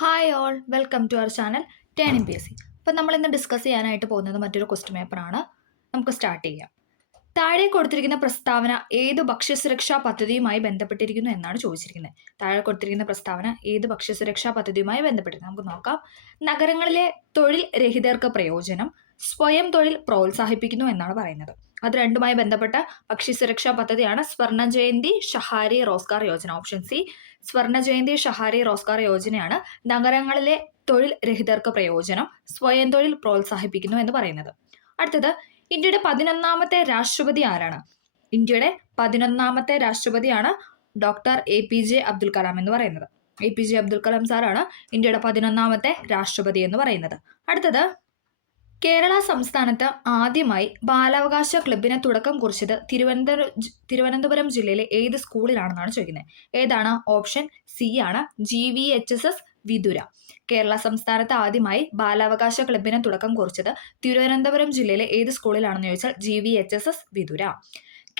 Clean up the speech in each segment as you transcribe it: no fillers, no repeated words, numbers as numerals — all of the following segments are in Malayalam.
Hi all, welcome to our channel turning P S C. അപ്പം നമ്മൾ ഇന്ന് ഡിസ്കസ് ചെയ്യാനായിട്ട് പോകുന്നത് മറ്റൊരു ക്വസ്റ്റ്യൻ പേപ്പറാണ്. നമുക്ക് സ്റ്റാർട്ട് ചെയ്യാം. താഴെ കൊടുത്തിരിക്കുന്ന പ്രസ്താവന ഏത് ഭക്ഷ്യസുരക്ഷാ പദ്ധതിയുമായി ബന്ധപ്പെട്ടിരിക്കുന്നു എന്നാണ് ചോദിച്ചിരിക്കുന്നത്. താഴെ കൊടുത്തിരിക്കുന്ന പ്രസ്താവന ഏത് ഭക്ഷ്യസുരക്ഷാ പദ്ധതിയുമായി ബന്ധപ്പെട്ടിരിക്കുന്നു നമുക്ക് നോക്കാം. നഗരങ്ങളിലെ തൊഴിൽ രഹിതർക്ക് പ്രയോജനം, സ്വയം തൊഴിൽ പ്രോത്സാഹിപ്പിക്കുന്നു എന്നാണ് പറയുന്നത്. അത് രണ്ടുമായി ബന്ധപ്പെട്ട ഭക്ഷ്യസുരക്ഷാ പദ്ധതിയാണ് സ്വർണ്ണ ജയന്തി ഷഹാരി റോസ്ഗാർ യോജന. ഓപ്ഷൻ സി, സ്വർണ്ണ ജയന്തി ഷഹാരി റോസ്ഗാർ യോജനയാണ് നഗരങ്ങളിലെ തൊഴിൽ രഹിതർക്ക് പ്രയോജനം, സ്വയം തൊഴിൽ പ്രോത്സാഹിപ്പിക്കുന്നു എന്ന് പറയുന്നത്. അടുത്തത്, ഇന്ത്യയുടെ 11ാമത്തെ രാഷ്ട്രപതി ആരാണ്? ഇന്ത്യയുടെ 11ാമത്തെ രാഷ്ട്രപതിയാണ് ഡോക്ടർ APJ അബ്ദുൽ കലാം എന്ന് പറയുന്നത്. APJ അബ്ദുൽ കലാം സാറാണ് ഇന്ത്യയുടെ 11ാമത്തെ രാഷ്ട്രപതി എന്ന് പറയുന്നത്. അടുത്തത്, കേരള സംസ്ഥാനത്ത് ആദ്യമായി ബാലാവകാശ ക്ലബിന് തുടക്കം കുറിച്ചത് തിരുവനന്തപുരം ജില്ലയിലെ ഏത് സ്കൂളിലാണെന്നാണ് ചോദിക്കുന്നത്. ഏതാണ്? ഓപ്ഷൻ സി ആണ്, GVHSS വിതുര. കേരള സംസ്ഥാനത്ത് ആദ്യമായി ബാലാവകാശ ക്ലബിന് തുടക്കം കുറിച്ചത് തിരുവനന്തപുരം ജില്ലയിലെ ഏത് സ്കൂളിലാണെന്ന് ചോദിച്ചാൽ GVHSS വിതുര.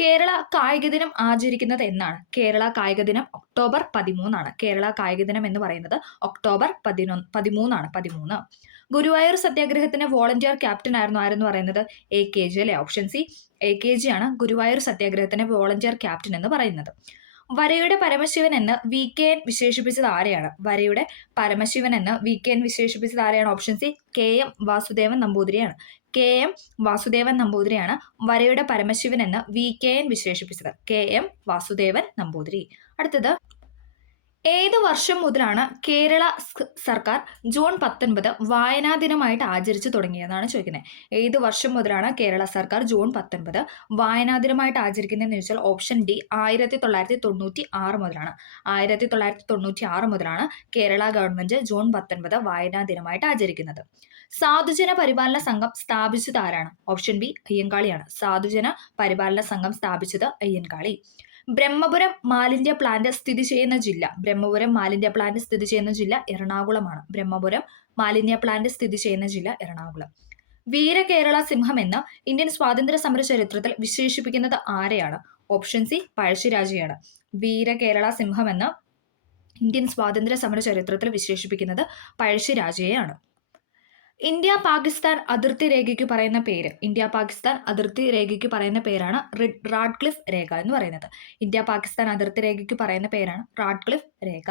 കേരള കായിക ദിനം ആചരിക്കുന്നത് എന്നാണ്? കേരള കായിക ദിനം ഒക്ടോബർ 13. കേരള കായിക ദിനം എന്ന് പറയുന്നത് ഒക്ടോബർ 13. ഗുരുവായൂർ സത്യാഗ്രഹത്തിന് വോളണ്ടിയർ ക്യാപ്റ്റൻ ആരെന്ന് പറയുന്നത്? AKG അല്ലെ? ഓപ്ഷൻ സി, AKG ആണ് ഗുരുവായൂർ സത്യാഗ്രഹത്തിന് വോളണ്ടിയർ ക്യാപ്റ്റൻ എന്ന് പറയുന്നത്. വരയുടെ പരമശിവൻ എന്ന് VKN വിശേഷിപ്പിച്ചത് ആരെയാണ്? വരയുടെ പരമശിവൻ എന്ന് VKN വിശേഷിപ്പിച്ചത് ആരെയാണ്? ഓപ്ഷൻ സി, KM വാസുദേവൻ നമ്പൂതിരിയാണ്. KM വാസുദേവൻ നമ്പൂതിരിയാണ് വരയുടെ പരമശിവൻ എന്ന് VKN വിശേഷിപ്പിച്ചത്. KM വാസുദേവൻ നമ്പൂതിരി. അടുത്തത്, ഏത് വർഷം മുതലാണ് കേരള സർക്കാർ ജൂൺ 19 വായനാ ദിനമായിട്ട് ആചരിച്ചു തുടങ്ങിയതെന്നാണ് ചോദിക്കുന്നത്. ഏത് വർഷം മുതലാണ് കേരള സർക്കാർ ജൂൺ 19 വായനാ ദിനമായിട്ട് ആചരിക്കുന്നതെന്ന് ചോദിച്ചാൽ ഓപ്ഷൻ ഡി, 1996 മുതലാണ്. 1996 മുതലാണ് കേരള ഗവൺമെന്റ് ജൂൺ 19 വായനാ ദിനമായിട്ട് ആചരിക്കുന്നത്. സാധുജന പരിപാലന സംഘം സ്ഥാപിച്ചത് ആരാണ്? ഓപ്ഷൻ ബി, അയ്യങ്കാളിയാണ്. സാധുജന പരിപാലന സംഘം സ്ഥാപിച്ചത് അയ്യൻകാളി. ബ്രഹ്മപുരം മാലിന്യ പ്ലാന്റ് സ്ഥിതി ചെയ്യുന്ന ജില്ല? ബ്രഹ്മപുരം മാലിന്യ പ്ലാന്റ് സ്ഥിതി ചെയ്യുന്ന ജില്ല എറണാകുളമാണ്. ബ്രഹ്മപുരം മാലിന്യ പ്ലാന്റ് സ്ഥിതി ചെയ്യുന്ന ജില്ല എറണാകുളം. വീര കേരള സിംഹം എന്ന് ഇന്ത്യൻ സ്വാതന്ത്ര്യ സമര ചരിത്രത്തിൽ വിശേഷിപ്പിക്കുന്നത് ആരെയാണ്? ഓപ്ഷൻ സി, പഴശ്ശിരാജയാണ്. വീര കേരള സിംഹം എന്ന് ഇന്ത്യൻ സ്വാതന്ത്ര്യ സമര ചരിത്രത്തിൽ വിശേഷിപ്പിക്കുന്നത് പഴശ്ശിരാജയെയാണ്. ഇന്ത്യ പാകിസ്ഥാൻ അതിർത്തി രേഖയ്ക്ക് പറയുന്ന പേര്? ഇന്ത്യ പാകിസ്ഥാൻ അതിർത്തി രേഖയ്ക്ക് പറയുന്ന പേരാണ് റാഡ്ക്ലിഫ് രേഖ എന്ന് പറയുന്നത്. ഇന്ത്യ പാകിസ്ഥാൻ അതിർത്തി രേഖയ്ക്ക് പറയുന്ന പേരാണ് റാഡ്ക്ലിഫ് രേഖ.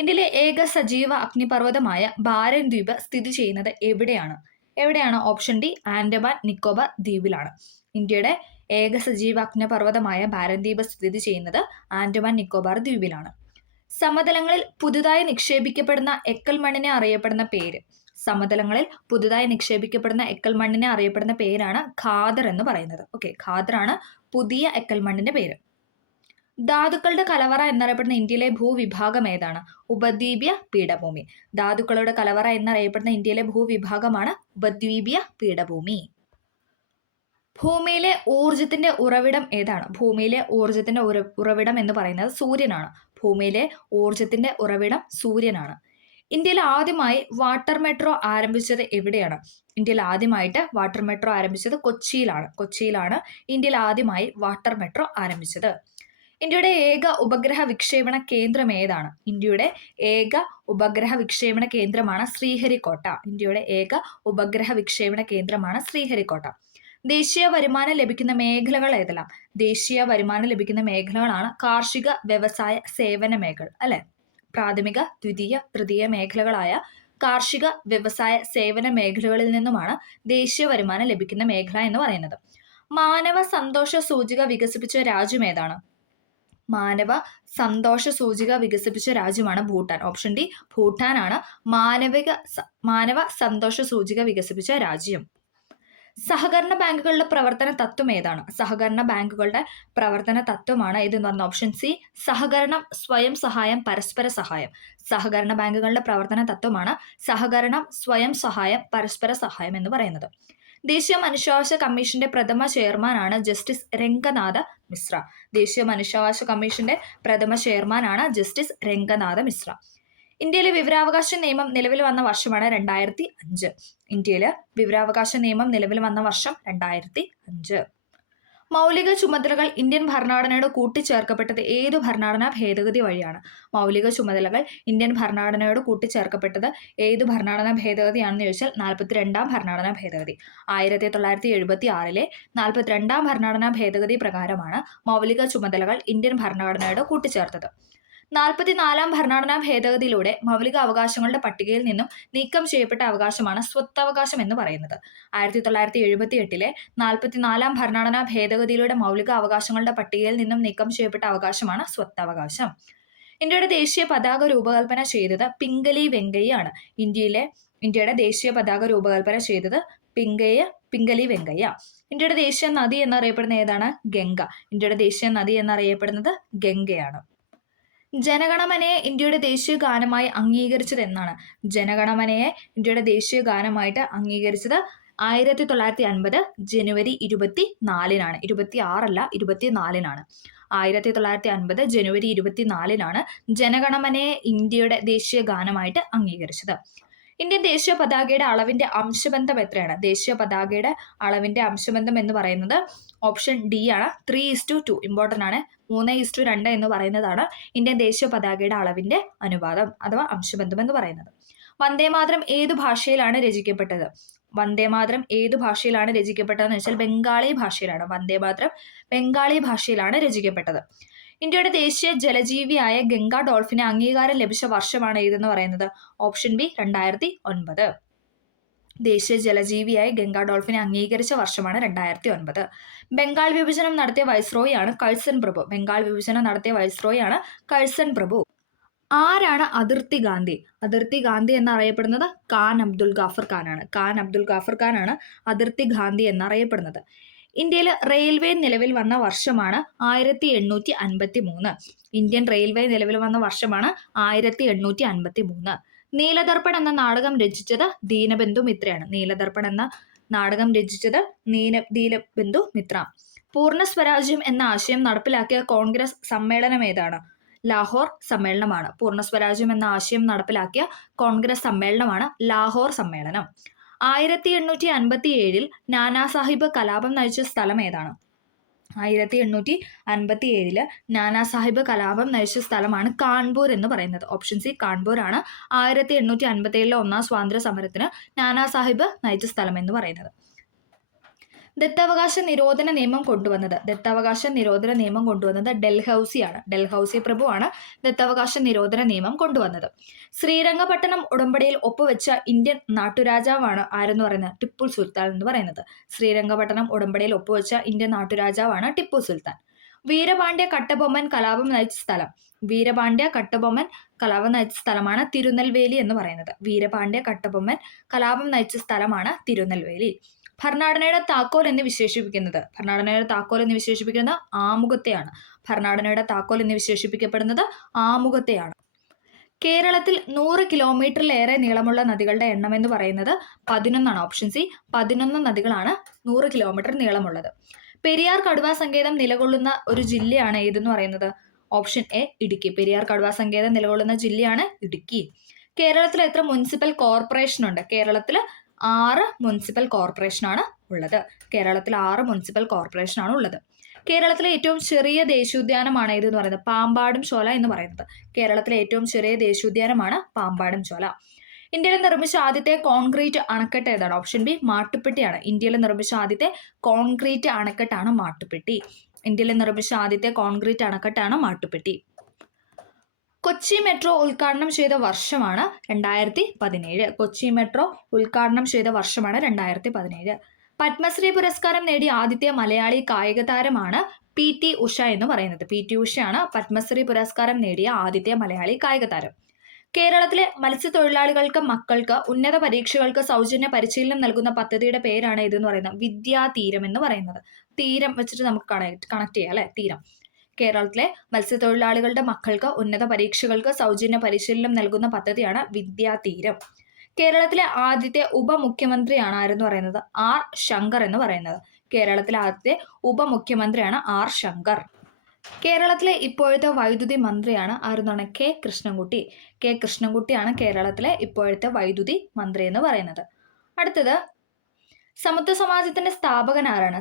ഇന്ത്യയിലെ ഏക സജീവ അഗ്നിപർവ്വതമായ ബാരൻ ദ്വീപ് സ്ഥിതി ചെയ്യുന്നത് എവിടെയാണ്? ഓപ്ഷൻ ഡി, ആൻഡമാൻ നിക്കോബാർ ദ്വീപിലാണ്. ഇന്ത്യയുടെ ഏക സജീവ അഗ്നിപർവ്വതമായ ബാരൻ ദ്വീപ് സ്ഥിതി ചെയ്യുന്നത് ആൻഡമാൻ നിക്കോബാർ ദ്വീപിലാണ്. സമതലങ്ങളിൽ പുതുതായി നിക്ഷേപിക്കപ്പെടുന്ന എക്കൽ മണ്ണിനെ അറിയപ്പെടുന്ന പേര്? സമതലങ്ങളിൽ പുതുതായി നിക്ഷേപിക്കപ്പെടുന്ന എക്കൽ മണ്ണിനെ അറിയപ്പെടുന്ന പേരാണ് ഖാദർ എന്ന് പറയുന്നത്. ഓക്കെ, ഖാദറാണ് പുതിയ എക്കൽ മണ്ണിന്റെ പേര്. ധാതുക്കളുടെ കലവറ എന്നറിയപ്പെടുന്ന ഇന്ത്യയിലെ ഭൂവിഭാഗം ഏതാണ്? ഉപദ്വീപീയ പീഠഭൂമി. ധാതുക്കളുടെ കലവറ എന്നറിയപ്പെടുന്ന ഇന്ത്യയിലെ ഭൂവിഭാഗമാണ് ഉപദ്വീപീയ പീഠഭൂമി. ഭൂമിയിലെ ഊർജത്തിന്റെ ഉറവിടം ഏതാണ്? ഭൂമിയിലെ ഊർജത്തിന്റെ ഉറവിടം എന്ന് പറയുന്നത് സൂര്യനാണ്. ഭൂമിയിലെ ഊർജത്തിന്റെ ഉറവിടം സൂര്യനാണ്. ഇന്ത്യയിൽ ആദ്യമായി വാട്ടർ മെട്രോ ആരംഭിച്ചത് എവിടെയാണ്? ഇന്ത്യയിൽ ആദ്യമായിട്ട് വാട്ടർ മെട്രോ ആരംഭിച്ചത് കൊച്ചിയിലാണ് ഇന്ത്യയിൽ ആദ്യമായി വാട്ടർ മെട്രോ ആരംഭിച്ചത്. ഇന്ത്യയുടെ ഏക ഉപഗ്രഹ വിക്ഷേപണ കേന്ദ്രം ഏതാണ്? ഇന്ത്യയുടെ ഏക ഉപഗ്രഹ വിക്ഷേപണ കേന്ദ്രമാണ് ശ്രീഹരിക്കോട്ട. ഇന്ത്യയുടെ ഏക ഉപഗ്രഹ വിക്ഷേപണ കേന്ദ്രമാണ് ശ്രീഹരിക്കോട്ട. ദേശീയ വരുമാനം ലഭിക്കുന്ന മേഖലകൾ ഏതെല്ലാം? ദേശീയ വരുമാനം ലഭിക്കുന്ന മേഖലകളാണ് കാർഷിക, വ്യവസായ, സേവന മേഖല അല്ലെ? പ്രാഥമിക, ദ്വിതീയ, തൃതീയ മേഖലകളായ കാർഷിക, വ്യവസായ, സേവന മേഖലകളിൽ നിന്നുമാണ് ദേശീയ വരുമാനം ലഭിക്കുന്ന മേഖല എന്ന് പറയുന്നത്. മാനവ സന്തോഷ സൂചിക വികസിപ്പിച്ച രാജ്യം ഏതാണ്? മാനവ സന്തോഷ സൂചിക വികസിപ്പിച്ച രാജ്യമാണ് ഭൂട്ടാൻ. ഓപ്ഷൻ ഡി, ഭൂട്ടാനാണ് മാനവ സന്തോഷ സൂചിക വികസിപ്പിച്ച രാജ്യം. സഹകരണ ബാങ്കുകളുടെ പ്രവർത്തന തത്വം ഏതാണ്? സഹകരണ ബാങ്കുകളുടെ പ്രവർത്തന തത്വമാണ് ഇതെന്ന് പറഞ്ഞ ഓപ്ഷൻ സി, സഹകരണം, സ്വയം സഹായം, പരസ്പര സഹായം. സഹകരണ ബാങ്കുകളുടെ പ്രവർത്തന തത്വമാണ് സഹകരണം, സ്വയം സഹായം, പരസ്പര സഹായം എന്ന് പറയുന്നത്. ദേശീയ മനുഷ്യാവകാശ കമ്മീഷന്റെ പ്രഥമ ചെയർമാനാണ് ജസ്റ്റിസ് രംഗനാഥ മിശ്ര. ദേശീയ മനുഷ്യാവകാശ കമ്മീഷന്റെ പ്രഥമ ചെയർമാനാണ് ജസ്റ്റിസ് രംഗനാഥ മിശ്ര. ഇന്ത്യയിലെ വിവരാവകാശ നിയമം നിലവിൽ വന്ന വർഷമാണ് 2005. ഇന്ത്യയിലെ വിവരാവകാശ നിയമം നിലവിൽ വന്ന വർഷം 2005. മൗലിക ചുമതലകൾ ഇന്ത്യൻ ഭരണഘടനയോട് കൂട്ടിച്ചേർക്കപ്പെട്ടത് ഏത് ഭരണഘടനാ ഭേദഗതി വഴിയാണ്? മൗലിക ചുമതലകൾ ഇന്ത്യൻ ഭരണഘടനയോട് കൂട്ടിച്ചേർക്കപ്പെട്ടത് ഏത് ഭരണഘടനാ ഭേദഗതിയാണെന്ന് ചോദിച്ചാൽ 42ാം ഭരണഘടനാ ഭേദഗതി. 1976 42ാം ഭരണഘടനാ ഭേദഗതി പ്രകാരമാണ് മൗലിക ചുമതലകൾ ഇന്ത്യൻ ഭരണഘടനയോട് കൂട്ടിച്ചേർത്തത്. 44ാം ഭരണഘടനാ ഭേദഗതിയിലൂടെ മൗലിക അവകാശങ്ങളുടെ പട്ടികയിൽ നിന്നും നീക്കം ചെയ്യപ്പെട്ട അവകാശമാണ് സ്വത്തവകാശം എന്ന് പറയുന്നത്. 1978 44ാം ഭരണഘടനാ ഭേദഗതിയിലൂടെ മൗലിക അവകാശങ്ങളുടെ പട്ടികയിൽ നിന്നും നീക്കം ചെയ്യപ്പെട്ട അവകാശമാണ് സ്വത്തവകാശം. ഇന്ത്യയുടെ ദേശീയ പതാക രൂപകൽപ്പന ചെയ്തത് പിംഗലി വെങ്കയ്യാണ്. ഇന്ത്യയുടെ ദേശീയ പതാക രൂപകൽപ്പന ചെയ്തത് പിംഗലി വെങ്കയ്യ. ഇന്ത്യയുടെ ദേശീയ നദി എന്നറിയപ്പെടുന്ന ഏതാണ്? ഗംഗ. ഇന്ത്യയുടെ ദേശീയ നദി എന്നറിയപ്പെടുന്നത് ഗംഗയാണ്. ജനഗണമനയെ ഇന്ത്യയുടെ ദേശീയ ഗാനമായി അംഗീകരിച്ചത് എന്നാണ്? ജനഗണമനയെ ഇന്ത്യയുടെ ദേശീയ ഗാനമായിട്ട് അംഗീകരിച്ചത് 1950 ജനുവരി 24-നാണ്. 26 24-നാണ്. 1950 ജനുവരി 24-നാണ് ജനഗണമനയെ ഇന്ത്യയുടെ ദേശീയ ഗാനമായിട്ട് അംഗീകരിച്ചത്. ഇന്ത്യൻ ദേശീയ പതാകയുടെ അളവിന്റെ അംശബന്ധം എത്രയാണ്? ദേശീയ പതാകയുടെ അളവിന്റെ അംശബന്ധം എന്ന് പറയുന്നത് ഓപ്ഷൻ ഡി ആണ്, 3:2. ഇമ്പോർട്ടൻ്റ് ആണ്. 3:2 എന്ന് പറയുന്നതാണ് ഇന്ത്യൻ ദേശീയ പതാകയുടെ അളവിന്റെ അനുപാതം അഥവാ അംശബന്ധം എന്ന് പറയുന്നത്. വന്ദേമാതരം ഏതു ഭാഷയിലാണ് രചിക്കപ്പെട്ടത്? വന്ദേമാതരം ഏതു ഭാഷയിലാണ് രചിക്കപ്പെട്ടതെന്ന് വെച്ചാൽ ബംഗാളി ഭാഷയിലാണ്. വന്ദേമാതരം ബംഗാളി ഭാഷയിലാണ് രചിക്കപ്പെട്ടത്. ഇന്ത്യയുടെ ദേശീയ ജലജീവിയായ ഗംഗാ ഡോൾഫിന് അംഗീകാരം ലഭിച്ച വർഷമാണ് ഏതെന്ന് പറയുന്നത്? Option B 2009. ദേശീയ ജലജീവിയായി ഗംഗാ ഡോൾഫിനെ അംഗീകരിച്ച വർഷമാണ് 2009. ബംഗാൾ വിഭജനം നടത്തിയ വൈസ്രോയിയാണ് കഴ്സൺ പ്രഭു. ബംഗാൾ വിഭജനം നടത്തിയ വൈസ്രോയിയാണ് കഴ്സൺ പ്രഭു. ആരാണ് അതിർത്തി ഗാന്ധി? അതിർത്തി ഗാന്ധി എന്നറിയപ്പെടുന്നത് ഖാൻ അബ്ദുൽ ഗാഫർ ഖാനാണ്. ഖാൻ അബ്ദുൽ ഗാഫർ ഖാനാണ് അതിർത്തി ഗാന്ധി എന്നറിയപ്പെടുന്നത്. ഇന്ത്യയിൽ റെയിൽവേ നിലവിൽ വന്ന വർഷമാണ് 1853. ഇന്ത്യൻ റെയിൽവേ നിലവിൽ വന്ന വർഷമാണ് 1853. നീലദർപ്പൺ എന്ന നാടകം രചിച്ചത് ദീനബന്ധു മിത്രയാണ്. നീലദർപ്പൺ എന്ന നാടകം രചിച്ചത് ദീനബന്ധു മിത്ര. പൂർണ്ണ സ്വരാജ്യം എന്ന ആശയം നടപ്പിലാക്കിയ കോൺഗ്രസ് സമ്മേളനം ഏതാണ്? ലാഹോർ സമ്മേളനമാണ്. പൂർണ്ണ സ്വരാജ്യം എന്ന ആശയം നടപ്പിലാക്കിയ കോൺഗ്രസ് സമ്മേളനമാണ് ലാഹോർ സമ്മേളനം. 1857 നാനാ സാഹിബ് കലാപം നയിച്ച സ്ഥലം ഏതാണ്? 1857 നാനാ സാഹിബ് കലാപം നയിച്ച സ്ഥലമാണ് കാൺപൂർ എന്ന് പറയുന്നത്. ഓപ്ഷൻ സി കാൺപൂർ ആണ് 1857 ഒന്നാം സ്വാതന്ത്ര്യ സമരത്തിന് നാനാ സാഹിബ് നയിച്ച സ്ഥലം എന്ന് പറയുന്നത്. ദത്തവകാശ നിരോധന നിയമം കൊണ്ടുവന്നത് ഡൽഹൌസിയാണ്. ഡൽഹൌസി പ്രഭുവാണ് ദത്തവകാശ നിരോധന നിയമം കൊണ്ടുവന്നത്. ശ്രീരംഗപട്ടണം ഉടമ്പടിയിൽ ഒപ്പുവെച്ച ഇന്ത്യൻ നാട്ടുരാജാവാണ് ആരെന്ന് പറയുന്നത്? ടിപ്പു സുൽത്താൻ എന്ന് പറയുന്നത്. ശ്രീരംഗപട്ടണം ഉടമ്പടിയിൽ ഒപ്പുവെച്ച ഇന്ത്യൻ നാട്ടുരാജാവാണ് ടിപ്പു സുൽത്താൻ. വീരപാണ്ഡ്യ കട്ടബൊമ്മൻ കലാപം നയിച്ച സ്ഥലം? വീരപാണ്ഡ്യ കട്ടബൊമ്മൻ കലാപം നയിച്ച സ്ഥലമാണ് തിരുനെൽവേലി എന്ന് പറയുന്നത്. വീരപാണ്ഡ്യ കട്ടബൊമ്മൻ കലാപം നയിച്ച സ്ഥലമാണ് തിരുനെൽവേലി. ഭരണഘടനയുടെ താക്കോൽ എന്ന് വിശേഷിപ്പിക്കുന്നത് ആമുഖത്തെയാണ്. ഭരണഘടനയുടെ താക്കോൽ എന്ന് വിശേഷിപ്പിക്കപ്പെടുന്നത് ആമുഖത്തെയാണ്. കേരളത്തിൽ 100 കിലോമീറ്ററിലേറെ നീളമുള്ള നദികളുടെ എണ്ണം എന്ന് പറയുന്നത് 11ആണ്. ഓപ്ഷൻ സി 11 നദികളാണ് 100 കിലോമീറ്റർ നീളമുള്ളത്. പെരിയാർ കടുവാ സങ്കേതം നിലകൊള്ളുന്ന ഒരു ജില്ലയാണ് ഏതെന്ന് പറയുന്നത്? Option A Idukki. പെരിയാർ കടുവാ സങ്കേതം നിലകൊള്ളുന്ന ജില്ലയാണ് ഇടുക്കി. കേരളത്തിൽ എത്ര മുനിസിപ്പൽ കോർപ്പറേഷൻ ഉണ്ട്? കേരളത്തിൽ 6 മുനിസിപ്പൽ കോർപ്പറേഷനാണ് ഉള്ളത്. കേരളത്തിലെ ഏറ്റവും ചെറിയ ദേശീയോദ്യാനമാണ് ഏതെന്ന് പറയുന്നത്? പാമ്പാടും ചോല എന്ന് പറയുന്നത്. കേരളത്തിലെ ഏറ്റവും ചെറിയ ദേശീയോദ്യാനമാണ് പാമ്പാടും ചോല. ഇന്ത്യയിൽ നിർമ്മിച്ച ആദ്യത്തെ കോൺക്രീറ്റ് അണക്കെട്ട് ഏതാണ്? ഓപ്ഷൻ ബി മാട്ടുപ്പെട്ടിയാണ്. ഇന്ത്യയിൽ നിർമ്മിച്ച ആദ്യത്തെ കോൺക്രീറ്റ് അണക്കെട്ടാണ് മാട്ടുപ്പെട്ടി. കൊച്ചി മെട്രോ ഉദ്ഘാടനം ചെയ്ത വർഷമാണ് 2017. പത്മശ്രീ പുരസ്കാരം നേടിയ ആദ്യത്തെ മലയാളി കായിക താരമാണ് PT ഉഷ എന്ന് പറയുന്നത്. PT ഉഷയാണ് പത്മശ്രീ പുരസ്കാരം നേടിയ ആദ്യത്തെ മലയാളി കായിക താരം. കേരളത്തിലെ മത്സ്യത്തൊഴിലാളികൾക്ക് മക്കൾക്ക് ഉന്നത പരീക്ഷകൾക്ക് സൗജന്യ പരിശീലനം നൽകുന്ന പദ്ധതിയുടെ പേരാണ് ഇതെന്ന് പറയുന്നത്? വിദ്യാതീരം എന്ന് പറയുന്നത്. തീരം വെച്ചിട്ട് നമുക്ക് കണക്ട് ചെയ്യാം അല്ലെ? തീരം. കേരളത്തിലെ മത്സ്യത്തൊഴിലാളികളുടെ മക്കൾക്ക് ഉന്നത പരീക്ഷകൾക്ക് സൗജന്യ പരിശീലനം നൽകുന്ന പദ്ധതിയാണ് വിദ്യാതീരം. കേരളത്തിലെ ആദ്യത്തെ ഉപമുഖ്യമന്ത്രിയാണ് ആരെന്ന് പറയുന്നത്? R ശങ്കർ എന്ന് പറയുന്നത്. കേരളത്തിലെ ആദ്യത്തെ ഉപമുഖ്യമന്ത്രിയാണ് R ശങ്കർ. കേരളത്തിലെ ഇപ്പോഴത്തെ വൈദ്യുതി മന്ത്രിയാണ് ആരെന്നാണ്? K കൃഷ്ണൻകുട്ടിയാണ് കേരളത്തിലെ ഇപ്പോഴത്തെ വൈദ്യുതി മന്ത്രി എന്ന് പറയുന്നത്. അടുത്തത് സമത്വ സമാജത്തിന്റെ സ്ഥാപകൻ ആരാണ്?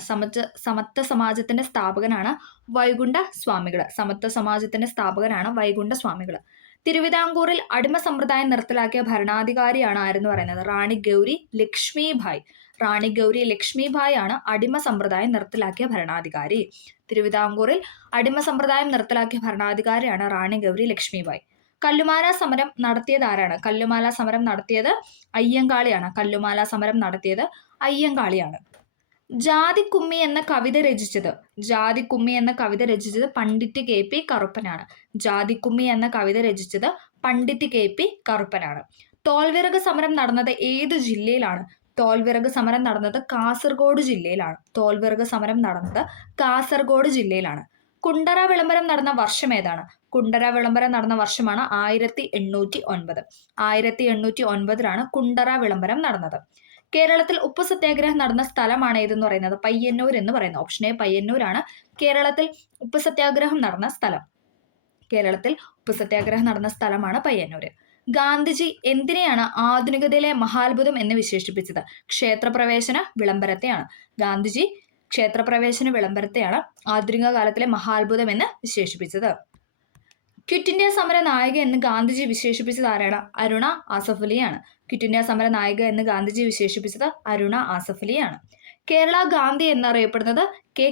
സമത്വ സമാജത്തിന്റെ സ്ഥാപകനാണ് വൈകുണ്ഠ സ്വാമികൾ. സമത്വ സമാജത്തിന്റെ സ്ഥാപകനാണ് വൈകുണ്ഠ സ്വാമികൾ. തിരുവിതാംകൂറിൽ അടിമ സമ്പ്രദായം നിർത്തലാക്കിയ ഭരണാധികാരിയാണ് ആരെന്ന് പറയുന്നത്? റാണി ഗൗരി ലക്ഷ്മിഭായ്. റാണി ഗൗരി ലക്ഷ്മിഭായ് ആണ് അടിമ സമ്പ്രദായം നിർത്തലാക്കിയ ഭരണാധികാരി. തിരുവിതാംകൂറിൽ അടിമ സമ്പ്രദായം നിർത്തലാക്കിയ ഭരണാധികാരിയാണ് റാണി ഗൗരി ലക്ഷ്മിഭായ്. കല്ലുമാല സമരം നടത്തിയത് ആരാണ്? കല്ലുമാല സമരം നടത്തിയത് അയ്യങ്കാളിയാണ്. കല്ലുമാല സമരം നടത്തിയത് അയ്യങ്കാളിയാണ്. ജാതിക്കുമ്മി എന്ന കവിത രചിച്ചത് പണ്ഡിറ്റ് KP കറുപ്പനാണ്. ജാതിക്കുമ്മി എന്ന കവിത രചിച്ചത് പണ്ഡിറ്റ് KP കറുപ്പനാണ്. തോൽവിറക് സമരം നടന്നത് ഏത് ജില്ലയിലാണ്? തോൽവിറക് സമരം നടന്നത് കാസർഗോഡ് ജില്ലയിലാണ്. കുണ്ടറ വിളംബരം നടന്ന വർഷം ഏതാണ്? കുണ്ടറ വിളംബരം നടന്ന വർഷമാണ് 1809. 1809 കുണ്ടറ വിളംബരം നടന്നത്. കേരളത്തിൽ ഉപ്പു സത്യാഗ്രഹം നടന്ന സ്ഥലമാണ് ഏതെന്ന് പറയുന്നത്? പയ്യന്നൂർ എന്ന് പറയുന്നത്. ഓപ്ഷൻ എ പയ്യന്നൂരാണ് കേരളത്തിൽ ഉപ്പു സത്യാഗ്രഹം നടന്ന സ്ഥലമാണ് പയ്യന്നൂര്. ഗാന്ധിജി എന്തിനെയാണ് ആധുനികതയിലെ മഹാത്ഭുതം എന്ന് വിശേഷിപ്പിച്ചത്? ക്ഷേത്രപ്രവേശന വിളംബരത്തെയാണ്. ഗാന്ധിജി ക്ഷേത്രപ്രവേശന വിളംബരത്തെയാണ് ആധുനിക കാലത്തിലെ മഹാത്ഭുതം എന്ന് വിശേഷിപ്പിച്ചത്. ക്വിറ്റ് ഇന്ത്യ സമര നായിക എന്ന് ഗാന്ധിജി വിശേഷിപ്പിച്ചത് ആരാണ്? അരുണ ആസഫ് അലിയാണ്. ക്വിറ്റ് ഇന്ത്യ സമര നായിക എന്ന് ഗാന്ധിജി വിശേഷിപ്പിച്ചത് അരുണ ആസഫ് അലിയാണ്. കേരള ഗാന്ധി എന്നറിയപ്പെടുന്നത് കെ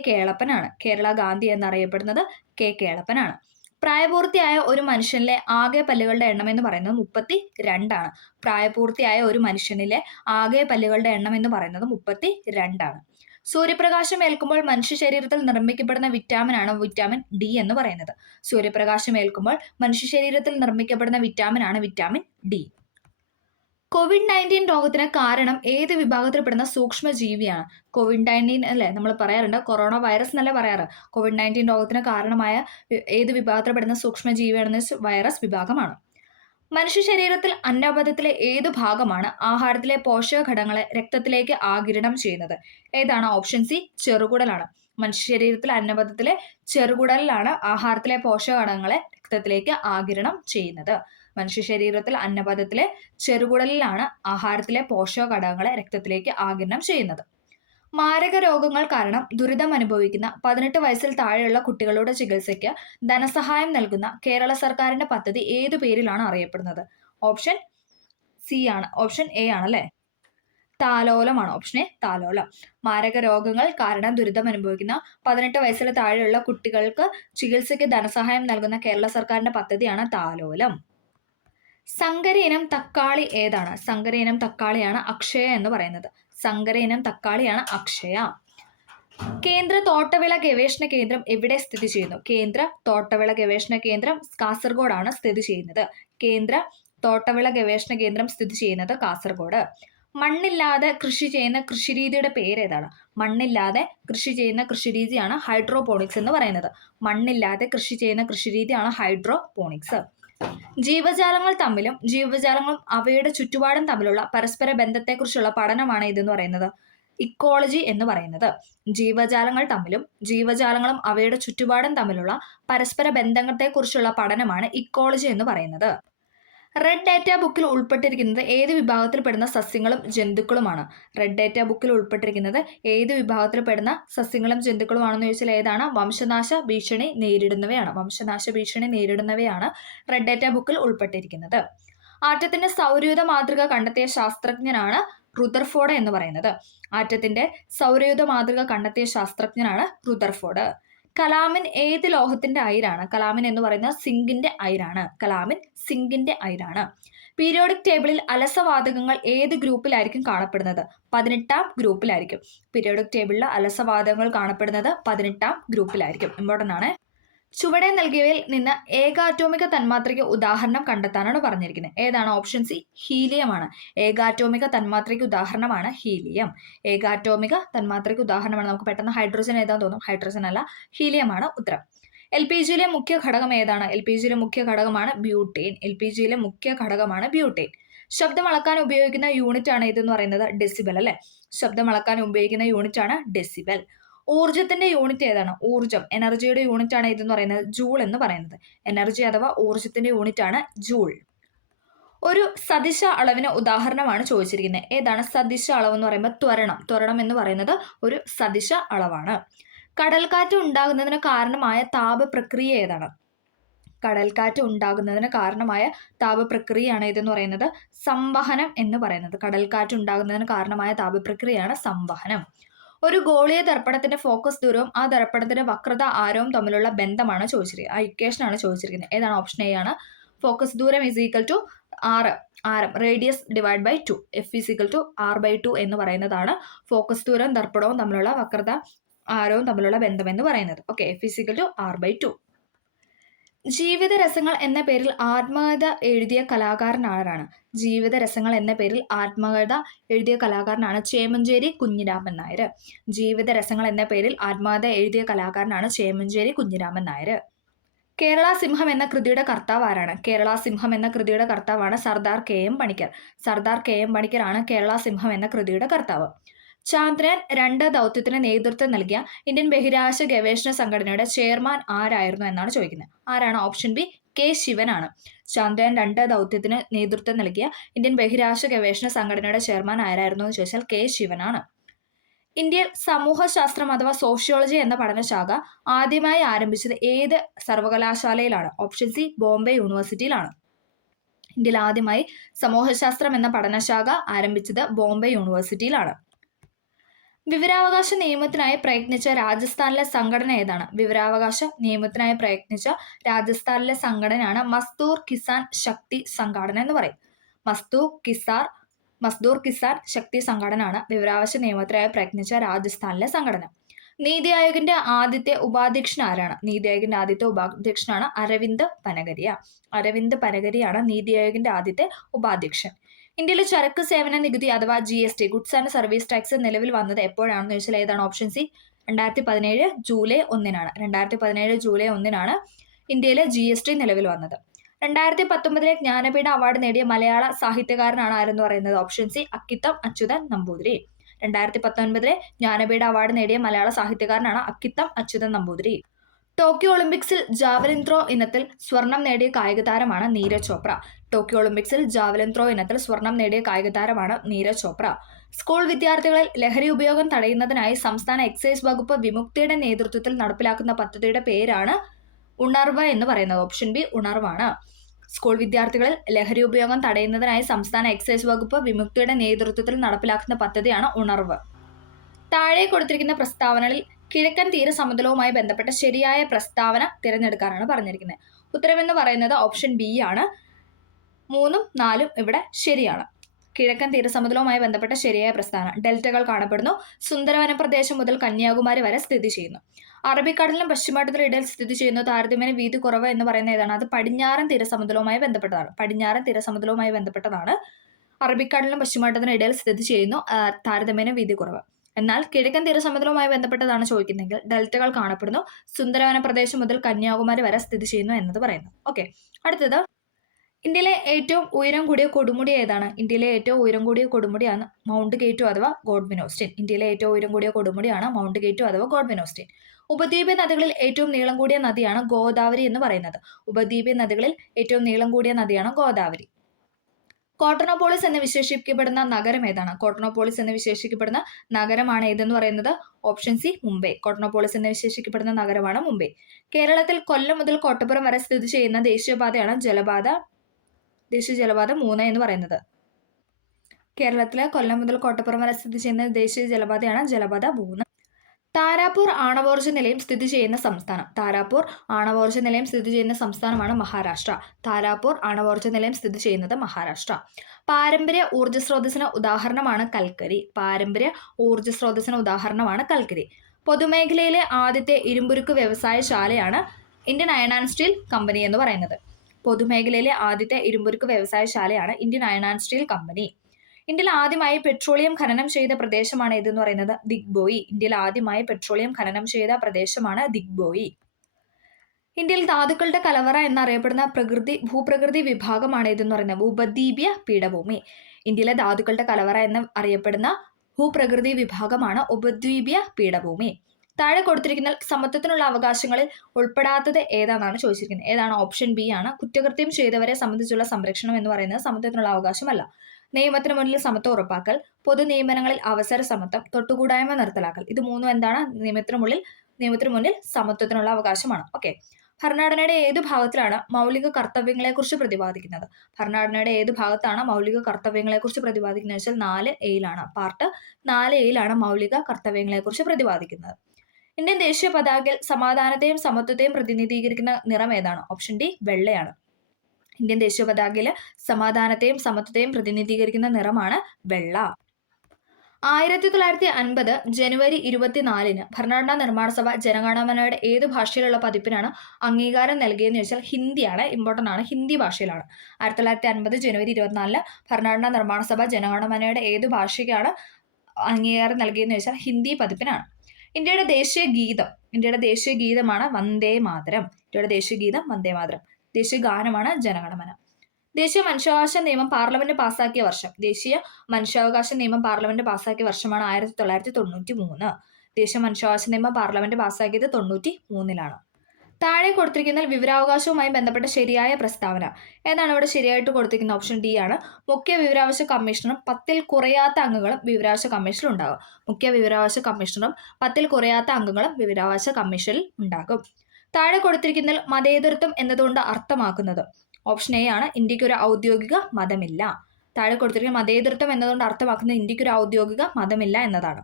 കേളപ്പനാണ്. പ്രായപൂർത്തിയായ ഒരു മനുഷ്യനിലെ ആകെ പല്ലുകളുടെ എണ്ണം എന്ന് പറയുന്നത് 32 32 സൂര്യപ്രകാശം ഏൽക്കുമ്പോൾ മനുഷ്യ ശരീരത്തിൽ നിർമ്മിക്കപ്പെടുന്ന വിറ്റാമിനാണ് വിറ്റാമിൻ ഡി എന്ന് പറയുന്നത്. Vitamin D. COVID-19 രോഗത്തിന് കാരണം ഏത് വിഭാഗത്തിൽപ്പെടുന്ന സൂക്ഷ്മജീവിയാണ്? COVID-19 അല്ലേ നമ്മൾ പറയാറുണ്ട്, കൊറോണ വൈറസ് എന്നല്ല പറയാറ്. COVID-19 രോഗത്തിന് കാരണമായ ഏത് വിഭാഗത്തിൽപ്പെടുന്ന സൂക്ഷ്മജീവിയാണെന്ന് വൈറസ് വിഭാഗമാണ്. മനുഷ്യ ശരീരത്തിൽ അന്നപഥത്തിലെ ഏതു ഭാഗമാണ് ആഹാരത്തിലെ പോഷക ഘടകങ്ങളെ രക്തത്തിലേക്ക് ആഗിരണം ചെയ്യുന്നത്? ഏതാണ്? ഓപ്ഷൻ സി ചെറുകുടലാണ്. മനുഷ്യ ശരീരത്തിൽ അന്നപഥത്തിലെ ചെറുകുടലിലാണ് ആഹാരത്തിലെ പോഷക ഘടകങ്ങളെ രക്തത്തിലേക്ക് ആഗിരണം ചെയ്യുന്നത്. മനുഷ്യ ശരീരത്തിൽ അന്നപഥത്തിലെ ചെറുകുടലിലാണ് ആഹാരത്തിലെ പോഷക ഘടകങ്ങളെ രക്തത്തിലേക്ക് ആഗിരണം ചെയ്യുന്നത്. മാരക രോഗങ്ങൾ കാരണം ദുരിതം അനുഭവിക്കുന്ന 18 വയസ്സിൽ താഴെയുള്ള കുട്ടികളുടെ ചികിത്സയ്ക്ക് ധനസഹായം നൽകുന്ന കേരള സർക്കാരിന്റെ പദ്ധതി ഏതു പേരിലാണ് അറിയപ്പെടുന്നത്? ഓപ്ഷൻ എ ആണല്ലേ, താലോലമാണ്. ഓപ്ഷൻ എ താലോലം. മാരക രോഗങ്ങൾ കാരണം ദുരിതം അനുഭവിക്കുന്ന 18 വയസ്സിൽ താഴെയുള്ള കുട്ടികൾക്ക് ചികിത്സയ്ക്ക് ധനസഹായം നൽകുന്ന കേരള സർക്കാരിന്റെ പദ്ധതിയാണ് താലോലം. സങ്കര ഇനം തക്കാളി ഏതാണ്? സങ്കര ഇനം തക്കാളിയാണ് അക്ഷയ എന്ന് പറയുന്നത്. കേന്ദ്ര തോട്ടവിള ഗവേഷണ കേന്ദ്രം എവിടെ സ്ഥിതി ചെയ്യുന്നു? കേന്ദ്ര തോട്ടവിള ഗവേഷണ കേന്ദ്രം കാസർഗോഡാണ് സ്ഥിതി ചെയ്യുന്നത്. കാസർഗോഡ്. മണ്ണില്ലാതെ കൃഷി ചെയ്യുന്ന കൃഷിരീതിയുടെ പേര് ഏതാണ്? മണ്ണില്ലാതെ കൃഷി ചെയ്യുന്ന കൃഷിരീതിയാണ് ഹൈഡ്രോപോണിക്സ് എന്ന് പറയുന്നത്. ജീവജാലങ്ങൾ തമ്മിലും ജീവജാലങ്ങളും അവയുടെ ചുറ്റുപാടും തമ്മിലുള്ള പരസ്പര ബന്ധത്തെക്കുറിച്ചുള്ള പഠനമാണ് ഇതെന്ന് പറയുന്നത് ഇക്കോളജി എന്ന് പറയുന്നത്. ജീവജാലങ്ങളും അവയുടെ ചുറ്റുപാടും തമ്മിലുള്ള പരസ്പര ബന്ധത്തെക്കുറിച്ചുള്ള പഠനമാണ് ഇക്കോളജി എന്ന് പറയുന്നത്. റെഡ് ഡാറ്റ ബുക്കിൽ ഉൾപ്പെട്ടിരിക്കുന്നത് ഏത് വിഭാഗത്തിൽപ്പെടുന്ന സസ്യങ്ങളും ജന്തുക്കളുമാണ്? ചോദിച്ചാൽ ഏതാണ്? വംശനാശ ഭീഷണി നേരിടുന്നവയാണ് റെഡ് ഡാറ്റ ബുക്കിൽ ഉൾപ്പെട്ടിരിക്കുന്നത്. ആറ്റത്തിന്റെ സൗരയൂഥ മാതൃക കണ്ടെത്തിയ ശാസ്ത്രജ്ഞനാണ് റുദർഫോർഡ് എന്ന് പറയുന്നത്. കലാമിൻ ഏത് ലോഹത്തിന്റെ അയിരാണ്? കലാമിൻ എന്ന് പറയുന്നത് സിങ്കിന്റെ അയിരാണ്. പീരിയോഡിക് ടേബിളിൽ അലസവാതകങ്ങൾ ഏത് ഗ്രൂപ്പിലായിരിക്കും കാണപ്പെടുന്നത്? 18ാം ഗ്രൂപ്പിലായിരിക്കും. ഇമ്പോർട്ടന്റ് ആണ്. ചുവടെ നൽകിയവയിൽ നിന്ന് ഏകാറ്റോമിക തന്മാത്രയ്ക്ക് ഉദാഹരണം കണ്ടെത്താനാണ് പറഞ്ഞിരിക്കുന്നത്. ഏതാണ്? ഓപ്ഷൻ സി ഹീലിയം ആണ്. ഏകാറ്റോമിക തന്മാത്രയ്ക്ക് ഉദാഹരണമാണ് ഹീലിയം. നമുക്ക് പെട്ടെന്ന് ഹൈഡ്രോജൻ ഏതാന്ന് തോന്നും. ഹൈഡ്രോജൻ അല്ല, ഹീലിയം ആണ് ഉത്തരം. LPGയിലെ മുഖ്യ ഘടകം ഏതാണ്? LPGയിലെ മുഖ്യ ഘടകമാണ് ബ്യൂട്ടേൻ. ശബ്ദം അളക്കാൻ ഉപയോഗിക്കുന്ന യൂണിറ്റ് ആണ് ഇതെന്ന് പറയുന്നത് ഡെസിബൽ അല്ലെ. ഊർജത്തിന്റെ യൂണിറ്റ് ഏതാണ്? എനർജിയുടെ യൂണിറ്റ് ആണ് ഇതെന്ന് പറയുന്നത് ജൂൾ എന്ന് പറയുന്നത്. എനർജി അഥവാ ഊർജത്തിന്റെ യൂണിറ്റ് ആണ് ജൂൾ. ഒരു സദിശ അളവിന് ഉദാഹരണമാണ് ചോദിച്ചിരിക്കുന്നത്. ഏതാണ് സദിശ അളവ് എന്ന് പറയുമ്പോൾ? ത്വരണം എന്ന് പറയുന്നത് ഒരു സദിശ അളവാണ്. കടൽക്കാറ്റ് ഉണ്ടാകുന്നതിന് കാരണമായ താപ പ്രക്രിയ ഏതാണ്? കടൽക്കാറ്റ് ഉണ്ടാകുന്നതിന് കാരണമായ താപപ്രക്രിയയാണ് ഇതെന്ന് പറയുന്നത് സംവഹനം എന്ന് പറയുന്നത്. കടൽക്കാറ്റ് ഉണ്ടാകുന്നതിന് കാരണമായ താപപ്രക്രിയയാണ് സംവഹനം. ഒരു ഗോളീയ ദർപ്പണത്തിന്റെ ഫോക്കസ് ദൂരവും ആ ദർപ്പണത്തിന്റെ വക്രത ആരവും തമ്മിലുള്ള ബന്ധമാണ് ചോദിച്ചിരിക്കുന്നത്. ആ ഇക്വേഷനാണ് ചോദിച്ചിരിക്കുന്നത്. ഏതാണ്? ഓപ്ഷൻ എ ആണ്. ഫോക്കസ് ദൂരം ഈസ് ഈക്വൽ ടു ആരം radius divide by 2. F is equal to r/2 എന്ന് പറയുന്നതാണ് ഫോക്കസ് ദൂരം ദർപ്പണവും തമ്മിലുള്ള വക്രത ആരവും തമ്മിലുള്ള ബന്ധം എന്ന് പറയുന്നത്. Okay, F is equal to r/2. ജീവിതരസങ്ങൾ എന്ന പേരിൽ ആത്മകഥ എഴുതിയ കലാകാരൻ ആരാണ്? ജീവിതരസങ്ങൾ എന്ന പേരിൽ ആത്മകഥ എഴുതിയ കലാകാരനാണ് ചേമഞ്ചേരി കുഞ്ഞിരാമൻ നായർ. ജീവിതരസങ്ങൾ എന്ന പേരിൽ ആത്മകഥ എഴുതിയ കലാകാരനാണ് ചേമഞ്ചേരി കുഞ്ഞിരാമൻ നായർ. കേരള സിംഹം എന്ന കൃതിയുടെ കർത്താവ് ആരാണ്? കേരള സിംഹം എന്ന കൃതിയുടെ കർത്താവാണ് സർദാർ കെ.എം. പണിക്കർ. സർദാർ കെ.എം. പണിക്കറാണ് കേരള സിംഹം എന്ന കൃതിയുടെ കർത്താവ്. ചാന്ദ്രയാൻ 2 ദൗത്യത്തിന് നേതൃത്വം നൽകിയ ഇന്ത്യൻ ബഹിരാകാശ ഗവേഷണ സംഘടനയുടെ ചെയർമാൻ ആരായിരുന്നു എന്നാണ് ചോദിക്കുന്നത്. ആരാണ്? ഓപ്ഷൻ ബി കെ ശിവനാണ്. ചാന്ദ്രയാൻ 2 ദൗത്യത്തിന് നേതൃത്വം നൽകിയ ഇന്ത്യൻ ബഹിരാകാശ ഗവേഷണ സംഘടനയുടെ ചെയർമാൻ ആരായിരുന്നു എന്ന് ചോദിച്ചാൽ കെ ശിവനാണ്. ഇന്ത്യയിൽ സമൂഹശാസ്ത്രം അഥവാ സോഷ്യോളജി എന്ന പഠനശാഖ ആദ്യമായി ആരംഭിച്ചത് ഏത് സർവകലാശാലയിലാണ്? ഓപ്ഷൻ സി ബോംബെ യൂണിവേഴ്സിറ്റിയിലാണ്. ഇന്ത്യയിൽ ആദ്യമായി സമൂഹശാസ്ത്രം എന്ന പഠനശാഖ ആരംഭിച്ചത് ബോംബെ യൂണിവേഴ്സിറ്റിയിലാണ്. വിവരാവകാശ നിയമത്തിനായി പ്രയത്നിച്ച രാജസ്ഥാനിലെ സംഘടന ഏതാണ്? വിവരാവകാശ നിയമത്തിനായി പ്രയത്നിച്ച രാജസ്ഥാനിലെ സംഘടനയാണ് മസ്ദൂർ കിസാൻ ശക്തി സംഘടന എന്ന് പറയും. മസ്ദൂർ കിസാൻ ശക്തി സംഘടനയാണ് വിവരാവകാശ നിയമത്തിനായി പ്രയത്നിച്ച രാജസ്ഥാനിലെ സംഘടന. നീതി ആയോഗിന്റെ ആദ്യത്തെ ഉപാധ്യക്ഷൻ ആരാണ്? നീതി ആയോഗിന്റെ ആദ്യത്തെ ഉപാധ്യക്ഷനാണ് അരവിന്ദ് പനഗരിയ. അരവിന്ദ് പനഗരിയാണ് നീതി ആയോഗിന്റെ ആദ്യത്തെ ഉപാധ്യക്ഷൻ. ഇന്ത്യയിലെ ചരക്ക് സേവന നികുതി അഥവാ GST goods and service tax നിലവിൽ വന്നത് എപ്പോഴാണെന്ന് ചോദിച്ചാൽ ഏതാണ്? ഓപ്ഷൻ സി 2017 ജൂലൈ 1 2017 ജൂലൈ 1 ഇന്ത്യയിലെ GST നിലവിൽ വന്നത്. 2019 ജ്ഞാനപീഠ അവാർഡ് നേടിയ മലയാള സാഹിത്യകാരനാണ് ആരെന്ന് പറയുന്നത്? Option C Akkitham Achuthan Namboothiri. 2019 Jnanpith award നേടിയ മലയാള സാഹിത്യകാരനാണ് അക്കിത്തം അച്യുതൻ നമ്പൂതിരി. ടോക്കിയോ ഒളിമ്പിക്സിൽ ജാവലിൻ ത്രോ ഇനത്തിൽ സ്വർണം നേടിയ കായിക താരമാണ് നീരജ് ചോപ്ര. ടോക്കിയോ ഒളിമ്പിക്സിൽ ജാവലിൻ ത്രോ ഇനത്തിൽ സ്വർണം നേടിയ കായിക താരമാണ് നീരജ് ചോപ്ര. സ്കൂൾ വിദ്യാർത്ഥികളിൽ ലഹരി ഉപയോഗം തടയുന്നതിനായി സംസ്ഥാന എക്സൈസ് വകുപ്പ് വിമുക്തിയുടെ നേതൃത്വത്തിൽ നടപ്പിലാക്കുന്ന പദ്ധതിയുടെ പേരാണ് ഉണർവ് എന്ന് പറയുന്നത്. Option B ഉണർവാണ്. സ്കൂൾ വിദ്യാർത്ഥികളിൽ ലഹരി ഉപയോഗം തടയുന്നതിനായി സംസ്ഥാന എക്സൈസ് വകുപ്പ് വിമുക്തിയുടെ നേതൃത്വത്തിൽ നടപ്പിലാക്കുന്ന പദ്ധതിയാണ് ഉണർവ്. താഴെ കൊടുത്തിരിക്കുന്ന പ്രസ്താവനകളിൽ കിഴക്കൻ തീരസമുദ്രവുമായി ബന്ധപ്പെട്ട ശരിയായ പ്രസ്താവന തിരഞ്ഞെടുക്കാനാണ് പറഞ്ഞിരിക്കുന്നത്. ഉത്തരമെന്ന് പറയുന്നത് ഓപ്ഷൻ ബി ആണ്. 3ഉം 4ഉം ഇവിടെ ശരിയാണ്. കിഴക്കൻ തീരസമുദ്രവുമായി ബന്ധപ്പെട്ട ശരിയായ പ്രസ്താവന: ഡെൽറ്റകൾ കാണപ്പെടുന്നു. സുന്ദരവന പ്രദേശം മുതൽ കന്യാകുമാരി വരെ സ്ഥിതി ചെയ്യുന്നു. അറബിക്കടലിലും പശ്ചിമഘട്ടത്തിലും ഇടയിൽ സ്ഥിതി ചെയ്യുന്നു. താരതമ്യേന വീതി കുറവ് എന്ന് പറയുന്നത് ഏതാണ്? അത് പടിഞ്ഞാറൻ തീരസമുദ്രവുമായി ബന്ധപ്പെട്ടതാണ്. അറബിക്കടലിലും പശ്ചിമഘട്ടത്തിനും ഇടയിൽ സ്ഥിതി ചെയ്യുന്നു. താരതമ്യേന വീതി കുറവ്. എന്നാൽ കിഴക്കൻ തീരസമുദ്രവുമായി ബന്ധപ്പെട്ടതാണ് ചോദിക്കുന്നതെങ്കിൽ ഡെൽറ്റകൾ കാണപ്പെടുന്നു. സുന്ദരവന പ്രദേശം മുതൽ കന്യാകുമാരി വരെ സ്ഥിതി ചെയ്യുന്നു എന്നത് പറയുന്നു. ഓക്കെ, അടുത്തത് ഇന്ത്യയിലെ ഏറ്റവും ഉയരം കൂടിയ കൊടുമുടി ഏതാണ്? ഇന്ത്യയിലെ ഏറ്റവും ഉയരം കൂടിയ കൊടുമുടിയാണ് മൗണ്ട് കെയ്റ്റോ അഥവാ ഗോഡ്വിൻ ഓസ്റ്റിൻ. ഇന്ത്യയിലെ ഏറ്റവും ഉയരം കൂടിയ കൊടുമുടിയാണ് മൗണ്ട് കെയ്റ്റോ അഥവാ ഗോഡ്വിൻ ഓസ്റ്റിൻ. ഉപദ്വീപ് നദികളിൽ ഏറ്റവും നീളം കൂടിയ നദിയാണ് ഗോദാവരി എന്ന് പറയുന്നത്. ഉപദ്വീപ് നദികളിൽ ഏറ്റവും നീളം കൂടിയ നദിയാണ് ഗോദാവരി. കോട്ടണോപോളിസ് എന്ന് വിശേഷിപ്പിക്കപ്പെടുന്ന നഗരം ഏതാണ്? കോട്ടണോപോളിസ് എന്ന് വിശേഷിക്കപ്പെടുന്ന നഗരമാണ് ഏതെന്ന് പറയുന്നത്? Option C Mumbai. കോട്ടണോപോളിസ് എന്ന് വിശേഷിക്കപ്പെടുന്ന നഗരമാണ് മുംബൈ. കേരളത്തിൽ കൊല്ലം മുതൽ കോട്ടപ്പുറം വരെ സ്ഥിതി ചെയ്യുന്ന ദേശീയപാതയാണ് ദേശീയ ജലപാത 3 എന്ന് പറയുന്നത്. കേരളത്തിലെ കൊല്ലം മുതൽ കോട്ടപ്പുറം വരെ സ്ഥിതി ചെയ്യുന്ന ദേശീയ ജലപാതയാണ് ജലപാത 3. താരാപൂർ ആണവോർജ്ജ നിലയം സ്ഥിതി ചെയ്യുന്ന സംസ്ഥാനം. താരാപൂർ ആണവോർജ്ജ നിലയം സ്ഥിതി ചെയ്യുന്ന സംസ്ഥാനമാണ് മഹാരാഷ്ട്ര. താരാപൂർ ആണവോർജ്ജ നിലയം സ്ഥിതി ചെയ്യുന്നത് മഹാരാഷ്ട്ര. പാരമ്പര്യ ഊർജ്ജ സ്രോതസ്സിന് ഉദാഹരണമാണ് കൽക്കരി. പൊതുമേഖലയിലെ ആദ്യത്തെ ഇരുമ്പുരുക്ക് വ്യവസായശാലയാണ് Indian Iron and Steel Company എന്ന് പറയുന്നത്. പൊതുമേഖലയിലെ ആദ്യത്തെ ഇരുമ്പുരുക്ക് വ്യവസായശാലയാണ് Indian Iron and Steel Company. ഇന്ത്യയിൽ ആദ്യമായി പെട്രോളിയം ഖനനം ചെയ്ത പ്രദേശമാണ് ഏതെന്ന് പറയുന്നത്? ദിഗ്ബോയി. ഇന്ത്യയിൽ ആദ്യമായി പെട്രോളിയം ഖനനം ചെയ്ത പ്രദേശമാണ് ദിഗ്ബോയി. ഇന്ത്യയിൽ ധാതുക്കളുടെ കലവറ എന്നറിയപ്പെടുന്ന ഭൂപ്രകൃതി വിഭാഗമാണ് ഏതെന്ന് പറയുന്നത്? ഉപദ്വീപീയ പീഠഭൂമി. ഇന്ത്യയിലെ ധാതുക്കളുടെ കലവറ എന്ന് അറിയപ്പെടുന്ന ഭൂപ്രകൃതി വിഭാഗമാണ് ഉപദ്വീപീയ പീഠഭൂമി. താഴെ കൊടുത്തിരിക്കുന്ന സമത്വത്തിനുള്ള അവകാശങ്ങളിൽ ഉൾപ്പെടാത്തത് ഏതാണെന്നാണ് ചോദിച്ചിരിക്കുന്നത്. ഏതാണ്? ഓപ്ഷൻ ബി ആണ്. കുറ്റകൃത്യം ചെയ്തവരെ സംബന്ധിച്ചുള്ള സംരക്ഷണം എന്ന് പറയുന്നത് സമത്വത്തിനുള്ള അവകാശമല്ല. നിയമത്തിന് മുന്നിൽ സമത്വം ഉറപ്പാക്കൽ, പൊതു നിയമനങ്ങളിൽ അവസര സമത്വം, തൊട്ടുകൂടായ്മ നിർത്തലാക്കൽ, ഇത് മൂന്നും എന്താണ്? നിയമത്തിന് മുന്നിൽ സമത്വത്തിനുള്ള അവകാശമാണ്. ഓക്കെ. ഭരണഘടനയുടെ ഏതു ഭാഗത്തിലാണ് മൗലിക കർത്തവ്യങ്ങളെക്കുറിച്ച് പ്രതിപാദിക്കുന്നത്? ഭരണഘടനയുടെ ഏതു ഭാഗത്താണ് മൗലിക കർത്തവ്യങ്ങളെക്കുറിച്ച് പ്രതിപാദിക്കുന്നത് വെച്ചാൽ 4A പാർട്ട് 4A മൗലിക കർത്തവ്യങ്ങളെക്കുറിച്ച് പ്രതിപാദിക്കുന്നത്. ഇന്ത്യൻ ദേശീയ പതാകയിൽ സമാധാനത്തെയും സമത്വത്തെയും പ്രതിനിധീകരിക്കുന്ന നിറം ഏതാണ്? Option D വെള്ളയാണ്. ഇന്ത്യൻ ദേശീയ പതാകയിൽ സമാധാനത്തെയും സമത്വത്തെയും പ്രതിനിധീകരിക്കുന്ന നിറമാണ് വെള്ള. 1950 ജനുവരി 24 ഭരണഘടനാ നിർമ്മാണ സഭ ജനഗണമനയുടെ ഏത് ഭാഷയിലുള്ള പതിപ്പിനാണ് അംഗീകാരം നൽകിയെന്ന് ചോദിച്ചാൽ ഹിന്ദിയാണ്. ഇമ്പോർട്ടൻ്റ് ആണ്. ഹിന്ദി ഭാഷയിലാണ്. 1950 ജനുവരി 24 ഭരണഘടനാ നിർമ്മാണ സഭ ജനഗണമനയുടെ ഏത് ഭാഷയ്ക്കാണ് അംഗീകാരം നൽകിയെന്ന് ചോദിച്ചാൽ ഹിന്ദി പതിപ്പിനാണ്. ഇന്ത്യയുടെ ദേശീയ ഗീതമാണ് വന്ദേ മാതരം. ദേശീയ ഗാനമാണ് ജനഗണമന. ദേശീയ മനുഷ്യാവകാശ നിയമം പാർലമെന്റ് പാസാക്കിയ വർഷം? ദേശീയ മനുഷ്യാവകാശ നിയമം പാർലമെന്റ് പാസാക്കിയ വർഷമാണ് 1993. ദേശീയ മനുഷ്യാവകാശ നിയമം പാർലമെന്റ് പാസാക്കിയത് 93-ലാണ്. താഴെ കൊടുത്തിരിക്കുന്ന വിവരാവകാശവുമായി ബന്ധപ്പെട്ട ശരിയായ പ്രസ്താവന ഏതാണ്? ഇവിടെ ശരിയായിട്ട് കൊടുത്തിരിക്കുന്ന ഓപ്ഷൻ ഡി ആണ്. മുഖ്യ വിവരാവകാശ കമ്മീഷണറും 10-ൽ കുറയാത്ത അംഗങ്ങളും വിവരാവകാശ കമ്മീഷനിൽ ഉണ്ടാകും. മുഖ്യ വിവരാവകാശ കമ്മീഷണറും 10-ൽ കുറയാത്ത അംഗങ്ങളും വിവരാവകാശ കമ്മീഷനിൽ ഉണ്ടാകും. താഴെ കൊടുത്തിരിക്കുന്നതിൽ മതേതരത്വം എന്നതുകൊണ്ട് അർത്ഥമാക്കുന്നത്? ഓപ്ഷൻ എ ആണ്. ഇന്ത്യക്ക് ഒരു ഔദ്യോഗിക മതമില്ല. താഴെ കൊടുത്തിരിക്കുന്ന മതേതരത്വം എന്നതുകൊണ്ട് അർത്ഥമാക്കുന്നത് ഇന്ത്യക്ക് ഒരു ഔദ്യോഗിക മതമില്ല എന്നതാണ്.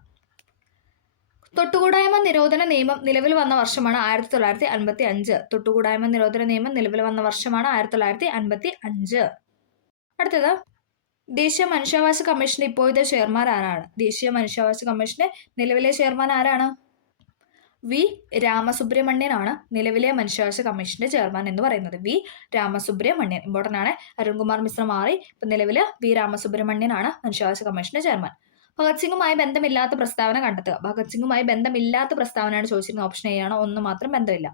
തൊട്ടുകൂടായ്മ നിരോധന നിയമം നിലവിൽ വന്ന വർഷമാണ് 1955. തൊട്ടുകൂടായ്മ നിരോധന നിയമം നിലവിൽ വന്ന വർഷമാണ് 1955. അടുത്തത്, ദേശീയ മനുഷ്യാവകാശ കമ്മീഷന്റെ ഇപ്പോഴത്തെ ചെയർമാൻ ആരാണ്? ദേശീയ മനുഷ്യാവകാശ കമ്മീഷന്റെ നിലവിലെ ചെയർമാൻ ആരാണ്? വി രാമസുബ്രഹ്മണ്യനാണ് നിലവിലെ മനുഷ്യാവകാശ കമ്മീഷന്റെ ചെയർമാൻ എന്ന് പറയുന്നത്. വി രാമസുബ്രഹ്മണ്യൻ. ഇമ്പോർട്ടൻ്റ് ആണ്. അരുൺകുമാർ മിശ്ര മാറി. ഇപ്പം നിലവിൽ വി രാമസുബ്രഹ്മണ്യനാണ് മനുഷ്യാവകാശ കമ്മീഷന്റെ ചെയർമാൻ. ഭഗത് സിംഗുമായി ബന്ധമില്ലാത്ത പ്രസ്താവന കണ്ടെത്തുക. ഭഗത് സിംഗുമായി ബന്ധമില്ലാത്ത പ്രസ്താവനയാണ് ചോദിച്ചിരുന്നത്. ഓപ്ഷൻ എ ആണ്. ഒന്ന് മാത്രം ബന്ധമില്ല.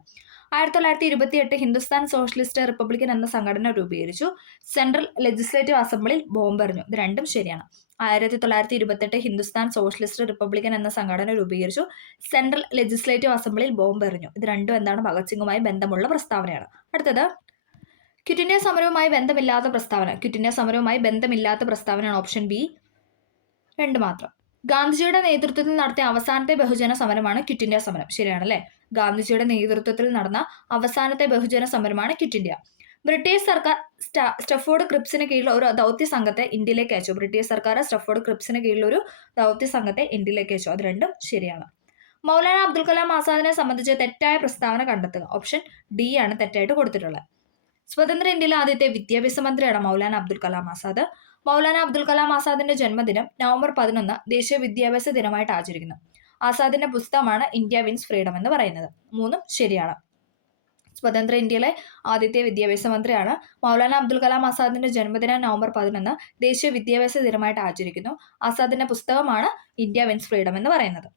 1928 ഹിന്ദുസ്ഥാൻ സോഷ്യലിസ്റ്റ് റിപ്പബ്ലിക്കൻ എന്ന സംഘടന രൂപീകരിച്ചു. സെൻട്രൽ ലെജിസ്ലേറ്റീവ് അസംബ്ലിയിൽ ബോംബെറിഞ്ഞു. ഇത് രണ്ടും ശരിയാണ്. 1928 ഹിന്ദുസ്ഥാൻ സോഷ്യലിസ്റ്റ് റിപ്പബ്ലിക്കൻ എന്ന സംഘടന രൂപീകരിച്ചു. സെൻട്രൽ ലെജിസ്ലേറ്റീവ് അസംബ്ലിയിൽ ബോംബെറിഞ്ഞു. ഇത് രണ്ടും എന്താണ്? ഭഗത് സിംഗുമായി ബന്ധമുള്ള പ്രസ്താവനയാണ്. അടുത്തത്, ക്വിറ്റ് ഇന്ത്യ സമരവുമായി ബന്ധമില്ലാത്ത പ്രസ്താവന. ക്വിറ്റ് ഇന്ത്യ സമരവുമായി ബന്ധമില്ലാത്ത പ്രസ്താവനയാണ് ഓപ്ഷൻ ബി. 2 മാത്രം. ഗാന്ധിജിയുടെ നേതൃത്വത്തിൽ നടത്തിയ അവസാനത്തെ ബഹുജന സമരമാണ് ക്വിറ്റ് ഇന്ത്യ സമരം. ശരിയാണല്ലേ? ഗാന്ധിജിയുടെ നേതൃത്വത്തിൽ നടന്ന അവസാനത്തെ ബഹുജന സമരമാണ് ക്വിറ്റ് ഇന്ത്യ. ബ്രിട്ടീഷ് സർക്കാർ സ്റ്റഫോർഡ് ക്രിപ്സിന് കീഴിൽ ഒരു ദൗത്യ സംഘത്തെ ഇന്ത്യയിലേക്ക് അയച്ചു. ബ്രിട്ടീഷ് സർക്കാർ സ്റ്റഫോർഡ് ക്രിപ്സിന് കീഴിൽ ഒരു ദൗത്യ സംഘത്തെ ഇന്ത്യയിലേക്ക് അയച്ചു. അത് രണ്ടും ശരിയാണ്. മൗലാന അബ്ദുൽ കലാം ആസാദിനെ സംബന്ധിച്ച് തെറ്റായ പ്രസ്താവന കണ്ടെത്തുക. ഓപ്ഷൻ ഡി ആണ് തെറ്റായിട്ട് കൊടുത്തിട്ടുള്ളത്. സ്വതന്ത്ര ഇന്ത്യയിലെ ആദ്യത്തെ വിദ്യാഭ്യാസ മന്ത്രിയാണ് മൗലാന അബ്ദുൽ കലാം ആസാദ്. മൗലാന അബ്ദുൽ കലാം ആസാദിന്റെ ജന്മദിനം നവംബർ 11 ദേശീയ വിദ്യാഭ്യാസ ദിനമായിട്ട് ആചരിക്കുന്നു. ആസാദിന്റെ പുസ്തകമാണ് ഇന്ത്യ വിൻസ് ഫ്രീഡം എന്ന് പറയുന്നത്. 3ഉം ശരിയാണ്. സ്വതന്ത്ര ഇന്ത്യയിലെ ആദ്യത്തെ വിദ്യാഭ്യാസ മന്ത്രിയാണ്. മൗലാന അബ്ദുൽ കലാം ആസാദിന്റെ ജന്മദിനം നവംബർ 11 ദേശീയ വിദ്യാഭ്യാസ ദിനമായിട്ട് ആചരിക്കുന്നു. ആസാദിന്റെ പുസ്തകമാണ് ഇന്ത്യ വിൻസ് ഫ്രീഡം എന്ന് പറയുന്നത്.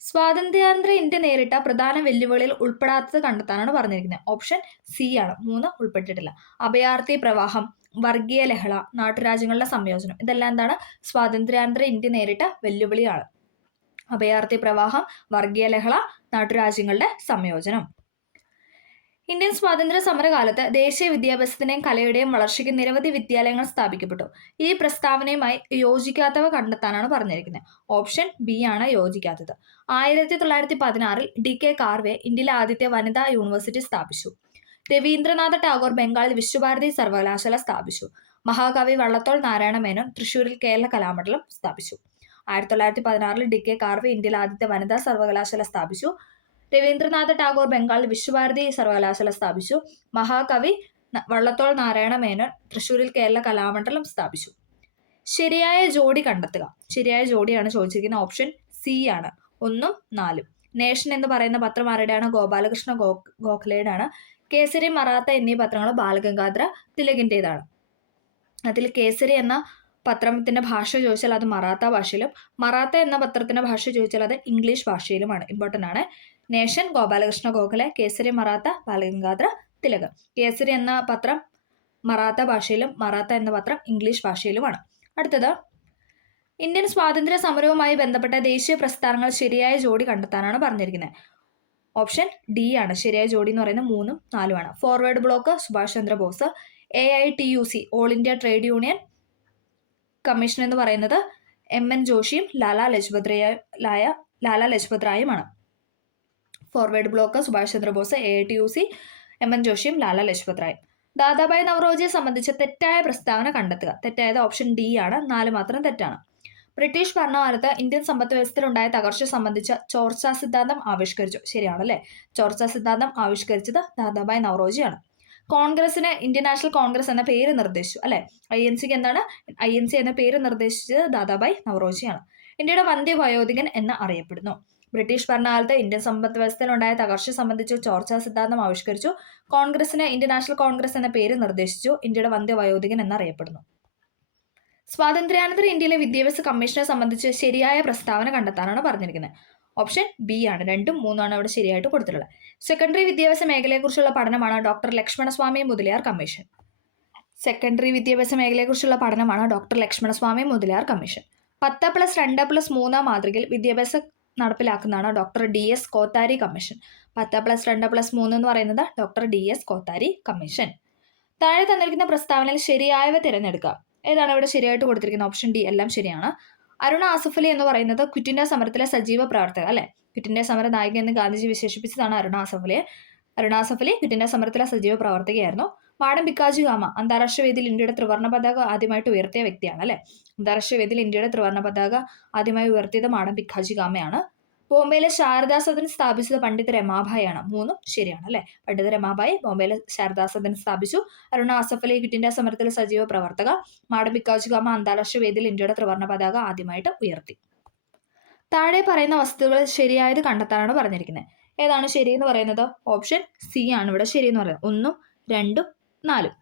സ്വാതന്ത്ര്യാനന്തര ഇന്ത്യ നേരിട്ട പ്രധാന വെല്ലുവിളിയിൽ ഉൾപ്പെടാത്തത് കണ്ടെത്താനാണ് പറഞ്ഞിരിക്കുന്നത്. ഓപ്ഷൻ സി ആണ്. 3 ഉൾപ്പെട്ടിട്ടില്ല. അഭയാർത്ഥി പ്രവാഹം, വർഗീയ ലഹള, നാട്ടുരാജ്യങ്ങളുടെ സംയോജനം, ഇതെല്ലാം എന്താണ്? സ്വാതന്ത്ര്യാനന്തര ഇന്ത്യ നേരിട്ട വെല്ലുവിളിയാണ്. അഭയാർത്ഥി പ്രവാഹം, വർഗീയ ലഹള, നാട്ടുരാജ്യങ്ങളുടെ സംയോജനം. ഇന്ത്യൻ സ്വാതന്ത്ര്യ സമരകാലത്ത് ദേശീയ വിദ്യാഭ്യാസത്തിന്റെയും കലയുടെയും വളർച്ചയ്ക്ക് നിരവധി വിദ്യാലയങ്ങൾ സ്ഥാപിക്കപ്പെട്ടു. ഈ പ്രസ്താവനയുമായി യോജിക്കാത്തവ കണ്ടെത്താനാണ് പറഞ്ഞിരിക്കുന്നത്. ഓപ്ഷൻ ബി ആണ് യോജിക്കാത്തത്. 1916 DK കാർവെ ഇന്ത്യയിലെ ആദ്യത്തെ വനിതാ യൂണിവേഴ്സിറ്റി സ്ഥാപിച്ചു. രവീന്ദ്രനാഥ ടാഗോർ ബംഗാളിൽ വിശ്വഭാരതി സർവകലാശാല സ്ഥാപിച്ചു. മഹാകവി വള്ളത്തോൾ നാരായണ മേനോൻ തൃശൂരിൽ കേരള കലാമണ്ഡലം സ്ഥാപിച്ചു. 1916 DK കാർവെ ഇന്ത്യയിലെ ആദ്യത്തെ വനിതാ സർവകലാശാല സ്ഥാപിച്ചു. രവീന്ദ്രനാഥ ടാഗോർ ബംഗാളിൽ വിശ്വഭാരതി സർവകലാശാല സ്ഥാപിച്ചു. മഹാകവി വള്ളത്തോൾ നാരായണ മേനോൻ തൃശൂരിൽ കേരള കലാമണ്ഡലം സ്ഥാപിച്ചു. ശരിയായ ജോഡി കണ്ടെത്തുക. ശരിയായ ജോഡിയാണ് ചോദിച്ചിരിക്കുന്നത്. ഓപ്ഷൻ സി ആണ്. 1ഉം 4ഉം. നേഷൻ എന്ന് പറയുന്ന പത്രം ആരുടെയാണ്? ഗോപാലകൃഷ്ണ ഗോഖലെയുടെയാണ്. കേസരി, മറാത്ത എന്നീ പത്രങ്ങൾ ബാലഗംഗാധര തിലകിൻ്റെതാണ്. അതിൽ കേസരി എന്ന പത്രത്തിന്റെ ഭാഷ ചോദിച്ചാൽ അത് മറാത്ത ഭാഷയിലും, മറാത്ത എന്ന പത്രത്തിന്റെ ഭാഷ ചോദിച്ചാൽ അത് ഇംഗ്ലീഷ് ഭാഷയിലുമാണ്. ഇമ്പോർട്ടൻ്റ് ആണ്. നേഷൻ ഗോപാലകൃഷ്ണ ഗോഖലെ, കേസരി മറാത്ത ബാലഗംഗാധര തിലക്. കേസരി എന്ന പത്രം മറാത്ത ഭാഷയിലും, മറാത്ത എന്ന പത്രം ഇംഗ്ലീഷ് ഭാഷയിലുമാണ്. അടുത്തത്, ഇന്ത്യൻ സ്വാതന്ത്ര്യ സമരവുമായി ബന്ധപ്പെട്ട ദേശീയ പ്രസ്ഥാനങ്ങൾ ശരിയായ ജോഡി കണ്ടെത്താനാണ് പറഞ്ഞിരിക്കുന്നത്. ഓപ്ഷൻ ഡി ആണ് ശരിയായ ജോഡി എന്ന് പറയുന്നത് 3ഉം 4ഉമാണ്. Forward Bloc Subhash Chandra Bose, AITUC All India Trade Union Commission എന്ന് പറയുന്നത് MN ജോഷിയും ലാലാ ലജ്പത് റായുമാണ്. Forward Bloc Subhash Chandra Bose, AITUC MN ജോഷിയും ലാലാ ലജ്പത് റായും. ദാദാഭായ് നവറോജിയെ സംബന്ധിച്ച് തെറ്റായ പ്രസ്താവന കണ്ടെത്തുക. തെറ്റായത് ഓപ്ഷൻ ഡി ആണ്, 4 മാത്രം തെറ്റാണ്. ബ്രിട്ടീഷ് ഭരണകാലത്ത് ഇന്ത്യൻ സമ്പദ് വ്യവസ്ഥയിലുണ്ടായ തകർച്ച സംബന്ധിച്ച ചോർച്ചാ സിദ്ധാന്തം ആവിഷ്കരിച്ചു. ശരിയാണല്ലേ? ചോർച്ചാ സിദ്ധാന്തം ആവിഷ്കരിച്ചത് ദാദാഭായ് നവറോജിയാണ്. കോൺഗ്രസിന് ഇന്ത്യൻ നാഷണൽ കോൺഗ്രസ് എന്ന പേര് നിർദ്ദേശിച്ചു അല്ലെ. INC എന്താണ്? INC എന്ന പേര് നിർദ്ദേശിച്ചത് ദാദാഭായ് നവറോജിയാണ്. ഇന്ത്യയുടെ വന്ധ്യവയോധികൻ എന്ന് അറിയപ്പെടുന്നു. ബ്രിട്ടീഷ് ഭരണകാലത്ത് ഇന്ത്യൻ സമ്പദ് വ്യവസ്ഥയിലുണ്ടായ തകർച്ച സംബന്ധിച്ച് ചോർച്ചാ സിദ്ധാന്തം ആവിഷ്കരിച്ചു. കോൺഗ്രസിന് ഇന്ത്യൻ നാഷണൽ കോൺഗ്രസ് എന്ന പേര് നിർദ്ദേശിച്ചു. ഇന്ത്യയുടെ വന്ധ്യവയോധികൻ എന്നറിയപ്പെടുന്നു. സ്വാതന്ത്ര്യാനന്തര ഇന്ത്യയിലെ വിദ്യാഭ്യാസ കമ്മീഷനെ സംബന്ധിച്ച് ശരിയായ പ്രസ്താവന കണ്ടെത്താനാണ് പറഞ്ഞിരിക്കുന്നത്. ഓപ്ഷൻ ബി ആണ്, 2ഉം 3ഉമാണ് അവിടെ ശരിയായിട്ട് കൊടുത്തിട്ടുള്ളത്. സെക്കൻഡറി വിദ്യാഭ്യാസ മേഖലയെക്കുറിച്ചുള്ള പഠനമാണ് doctor Lakshmanaswami Mudaliar commission. Secondary വിദ്യാഭ്യാസ മേഖലയെക്കുറിച്ചുള്ള പഠനമാണ് ഡോക്ടർ ലക്ഷ്മണസ്വാമി മുതലിയാർ കമ്മീഷൻ. 10+2+3 മാതൃകയിൽ വിദ്യാഭ്യാസം നടപ്പിലാക്കുന്നതാണ് ഡോക്ടർ DS കോത്താരി കമ്മീഷൻ. 10+2+3 എന്ന് പറയുന്നത് ഡോക്ടർ DS കോത്താരി കമ്മീഷൻ. താഴെ തന്നിരിക്കുന്ന പ്രസ്താവനയിൽ ശരിയായവ തിരഞ്ഞെടുക്കുക. ഏതാണ് ഇവിടെ ശരിയായിട്ട് കൊടുത്തിരിക്കുന്നത്? ഓപ്ഷൻ ഡി എല്ലാം ശരിയാണ്. അരുണ ആസഫ് അലി എന്ന് പറയുന്നത് ക്വിറ്റ് ഇന്ത്യ സമരത്തിലെ സജീവ പ്രവർത്തക അല്ലെ. ക്വിറ്റ് ഇന്ത്യ സമര നായിക എന്ന് ഗാന്ധിജി വിശേഷിപ്പിച്ചതാണ് അരുണ ആസഫ് അലിയെ. അരുണ ആസഫ് അലി ക്വിറ്റ് ഇന്ത്യ സമരത്തിലെ സജീവ പ്രവർത്തകയായിരുന്നു. മാഡം ഭിക്കാജി കാമ അന്താരാഷ്ട്ര വേദിയിൽ ഇന്ത്യയുടെ ത്രിവർണ്ണ പതാക ആദ്യമായിട്ട് ഉയർത്തിയ വ്യക്തിയാണ് അല്ലെ. അന്താരാഷ്ട്ര വേദിയിൽ ഇന്ത്യയുടെ ത്രിവർണ്ണ പതാക ആദ്യമായി ഉയർത്തിയത് മാഡം ഭിക്കാജി കാമയാണ്. ബോംബെയിലെ ശാരദാ സദൻ സ്ഥാപിച്ചത് പണ്ഡിറ്റ് രമാഭായി ആണ്. 3ഉം ശരിയാണ് അല്ലെ. പണ്ഡിറ്റ് രമാഭായി ബോംബെയിലെ ശാരദാ സദൻ സ്ഥാപിച്ചു. അരുണ ആസഫ് അലി ക്വിറ്റ് ഇന്ത്യ സമരത്തിലെ സജീവ പ്രവർത്തക. മാഡം ഭിക്കാജി കാമ അന്താരാഷ്ട്ര വേദിയിൽ ഇന്ത്യയുടെ ത്രിവർണ്ണ പതാക ആദ്യമായിട്ട് ഉയർത്തി. താഴെ പറയുന്ന വസ്തുക്കൾ ശരിയായത് കണ്ടെത്താനാണ് പറഞ്ഞിരിക്കുന്നത്. ഏതാണ് ശരി എന്ന് പറയുന്നത്? ഓപ്ഷൻ സി ആണ് ഇവിടെ ശരി എന്ന് പറയുന്നത്. 1ഉം 2ഉം 4ഉം.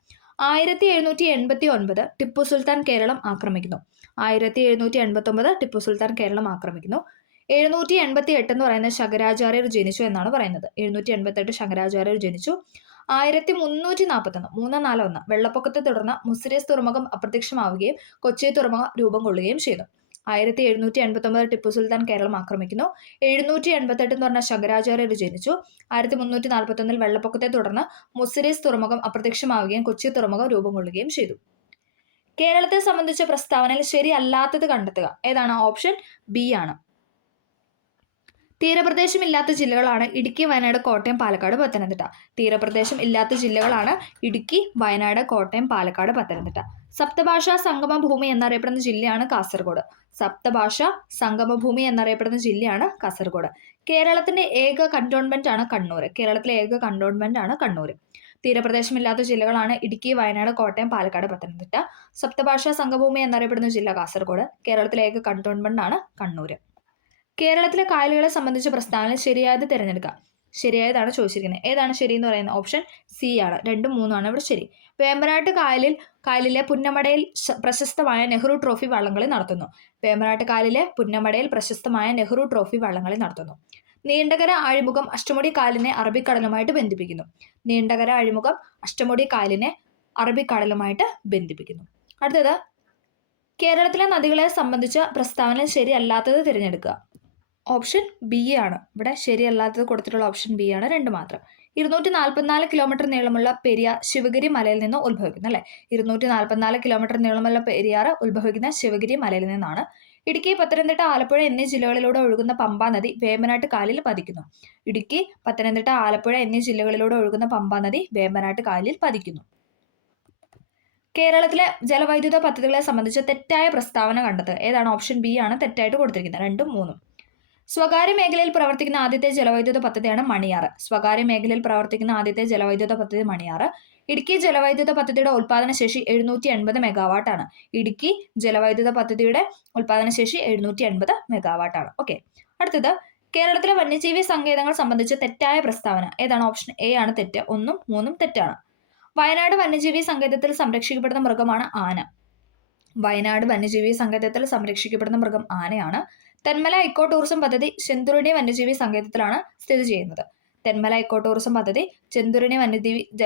1789 ടിപ്പു സുൽത്താൻ കേരളം ആക്രമിക്കുന്നു. 1789 ടിപ്പു സുൽത്താൻ കേരളം ആക്രമിക്കുന്നു. 788 എന്ന് പറയുന്നത് ശങ്കരാചാര്യർ ജനിച്ചു എന്നാണ് പറയുന്നത്. 788 ശങ്കരാചാര്യർ ജനിച്ചു. 1341 341 വെള്ളപ്പൊക്കത്തെ തുടർന്ന് മുസിരിസ് തുറമുഖം അപ്രത്യക്ഷമാവുകയും കൊച്ചി തുറമുഖം രൂപം കൊള്ളുകയും ചെയ്തു. 1789 ടിപ്പു സുൽത്താൻ കേരളം ആക്രമിക്കുന്നു. 788 എന്ന് പറഞ്ഞ ശങ്കരാചാര്യർ ജനിച്ചു. 1341 വെള്ളപ്പൊക്കത്തെ തുടർന്ന് മുസിരിസ് തുറമുഖം അപ്രത്യക്ഷമാവുകയും കൊച്ചി തുറമുഖം രൂപം കൊള്ളുകയും ചെയ്തു. കേരളത്തെ സംബന്ധിച്ച പ്രസ്താവനയിൽ ശരിയല്ലാത്തത് കണ്ടെത്തുക. ഏതാണ്? ഓപ്ഷൻ ബി ആണ്. തീരപ്രദേശം ഇല്ലാത്ത ജില്ലകളാണ് ഇടുക്കി, വയനാട്, കോട്ടയം, പാലക്കാട്, പത്തനംതിട്ട. തീരപ്രദേശം ഇല്ലാത്ത ജില്ലകളാണ് ഇടുക്കി, വയനാട്, കോട്ടയം, പാലക്കാട്, പത്തനംതിട്ട. സപ്തഭാഷാ സംഗമഭൂമി എന്നറിയപ്പെടുന്ന ജില്ലയാണ് കാസർഗോഡ്. സപ്തഭാഷാ സംഗമഭൂമി എന്നറിയപ്പെടുന്ന ജില്ലയാണ് കാസർഗോഡ്. കേരളത്തിന്റെ ഏക കന്റോൺമെന്റ് ആണ് കണ്ണൂർ. കേരളത്തിലെ ഏക കന്റോൺമെന്റ് ആണ് കണ്ണൂർ. തീരപ്രദേശമില്ലാത്ത ജില്ലകളാണ് ഇടുക്കി, വയനാട്, കോട്ടയം, പാലക്കാട്, പത്തനംതിട്ട. സപ്തഭാഷാ സംഗമഭൂമി എന്നറിയപ്പെടുന്ന ജില്ല കാസർഗോഡ്. കേരളത്തിലെ ഏക കന്റോൺമെന്റ് ആണ് കണ്ണൂർ. കേരളത്തിലെ കായലുകളെ സംബന്ധിച്ച പ്രസ്താവന ശരിയായത് തിരഞ്ഞെടുക്കുക. ശരിയായതാണ് ചോദിച്ചിരിക്കുന്നത്. ഏതാണ് ശരി എന്ന് പറയുന്നത്? ഓപ്ഷൻ സി ആണ്. 2ഉം 3ഉമാണ് ഇവിടെ ശരി. വേമ്പനാട്ട് കായലിലെ പുന്നമടയിൽ പ്രശസ്തമായ നെഹ്റു ട്രോഫി വള്ളംകളി നടത്തുന്നു. വേമ്പനാട്ട് കായലിലെ പുന്നമടയിൽ പ്രശസ്തമായ നെഹ്റു ട്രോഫി വള്ളംകളി നടത്തുന്നു. നീണ്ടകര അഴിമുഖം അഷ്ടമുടി കായലിനെ അറബിക്കടലുമായിട്ട് ബന്ധിപ്പിക്കുന്നു. നീണ്ടകര അഴിമുഖം അഷ്ടമുടി കായലിനെ അറബിക്കടലുമായിട്ട് ബന്ധിപ്പിക്കുന്നു. അടുത്തത്, കേരളത്തിലെ നദികളെ സംബന്ധിച്ച പ്രസ്താവന ശരിയല്ലാത്തത് തിരഞ്ഞെടുക്കുക. ഓപ്ഷൻ ബി ആണ് ഇവിടെ ശരിയല്ലാത്തത് കൊടുത്തിട്ടുള്ള. ഓപ്ഷൻ ബി ആണ്, 2 മാത്രം. 244 കിലോമീറ്റർ നീളമുള്ള പെരിയാർ ശിവഗിരി മലയിൽ നിന്ന് ഉത്ഭവിക്കുന്നു അല്ലെ. 244 കിലോമീറ്റർ നീളമുള്ള പെരിയാർ ഉത്ഭവിക്കുന്ന ശിവഗിരി മലയിൽ നിന്നാണ്. ഇടുക്കി, പത്തനംതിട്ട, ആലപ്പുഴ എന്നീ ജില്ലകളിലൂടെ ഒഴുകുന്ന പമ്പാ നദി വേമ്പനാട്ട് കായലിൽ പതിക്കുന്നു. ഇടുക്കി, പത്തനംതിട്ട, ആലപ്പുഴ എന്നീ ജില്ലകളിലൂടെ ഒഴുകുന്ന പമ്പാ നദി വേമ്പനാട്ട് കായലിൽ പതിക്കുന്നു. കേരളത്തിലെ ജലവൈദ്യുത പദ്ധതികളെ സംബന്ധിച്ച് തെറ്റായ പ്രസ്താവന കണ്ടെത്തുക. ഏതാണ്? ഓപ്ഷൻ ബി ആണ് തെറ്റായിട്ട് കൊടുത്തിരിക്കുന്നത്. 2ഉം 3ഉം. സ്വകാര്യ മേഖലയിൽ പ്രവർത്തിക്കുന്ന ആദ്യത്തെ ജലവൈദ്യുത പദ്ധതിയാണ് മണിയാർ. സ്വകാര്യ മേഖലയിൽ പ്രവർത്തിക്കുന്ന ആദ്യത്തെ ജലവൈദ്യുത പദ്ധതി മണിയാർ. ഇടുക്കി ജലവൈദ്യുത പദ്ധതിയുടെ ഉൽപാദന ശേഷി 780 മെഗാവാട്ടാണ്. ഇടുക്കി ജലവൈദ്യുത പദ്ധതിയുടെ ഉൽപാദന ശേഷി 780 മെഗാവാട്ടാണ്. ഓക്കെ. അടുത്തത്, കേരളത്തിലെ വന്യജീവി സങ്കേതങ്ങൾ സംബന്ധിച്ച് തെറ്റായ പ്രസ്താവന. ഏതാണ്? ഓപ്ഷൻ എ ആണ് തെറ്റ്. 1ഉം 3ഉം തെറ്റാണ്. വയനാട് വന്യജീവി സങ്കേതത്തിൽ സംരക്ഷിക്കപ്പെടുന്ന മൃഗമാണ് ആന. വയനാട് വന്യജീവി സങ്കേതത്തിൽ സംരക്ഷിക്കപ്പെടുന്ന മൃഗം ആനയാണ്. തെന്മല ഇക്കോ ടൂറിസം പദ്ധതി ചെന്തുരുണി വന്യജീവി സങ്കേതത്തിലാണ് സ്ഥിതി ചെയ്യുന്നത്. തെന്മല ഇക്കോ ടൂറിസം പദ്ധതി ചെന്തുരുണി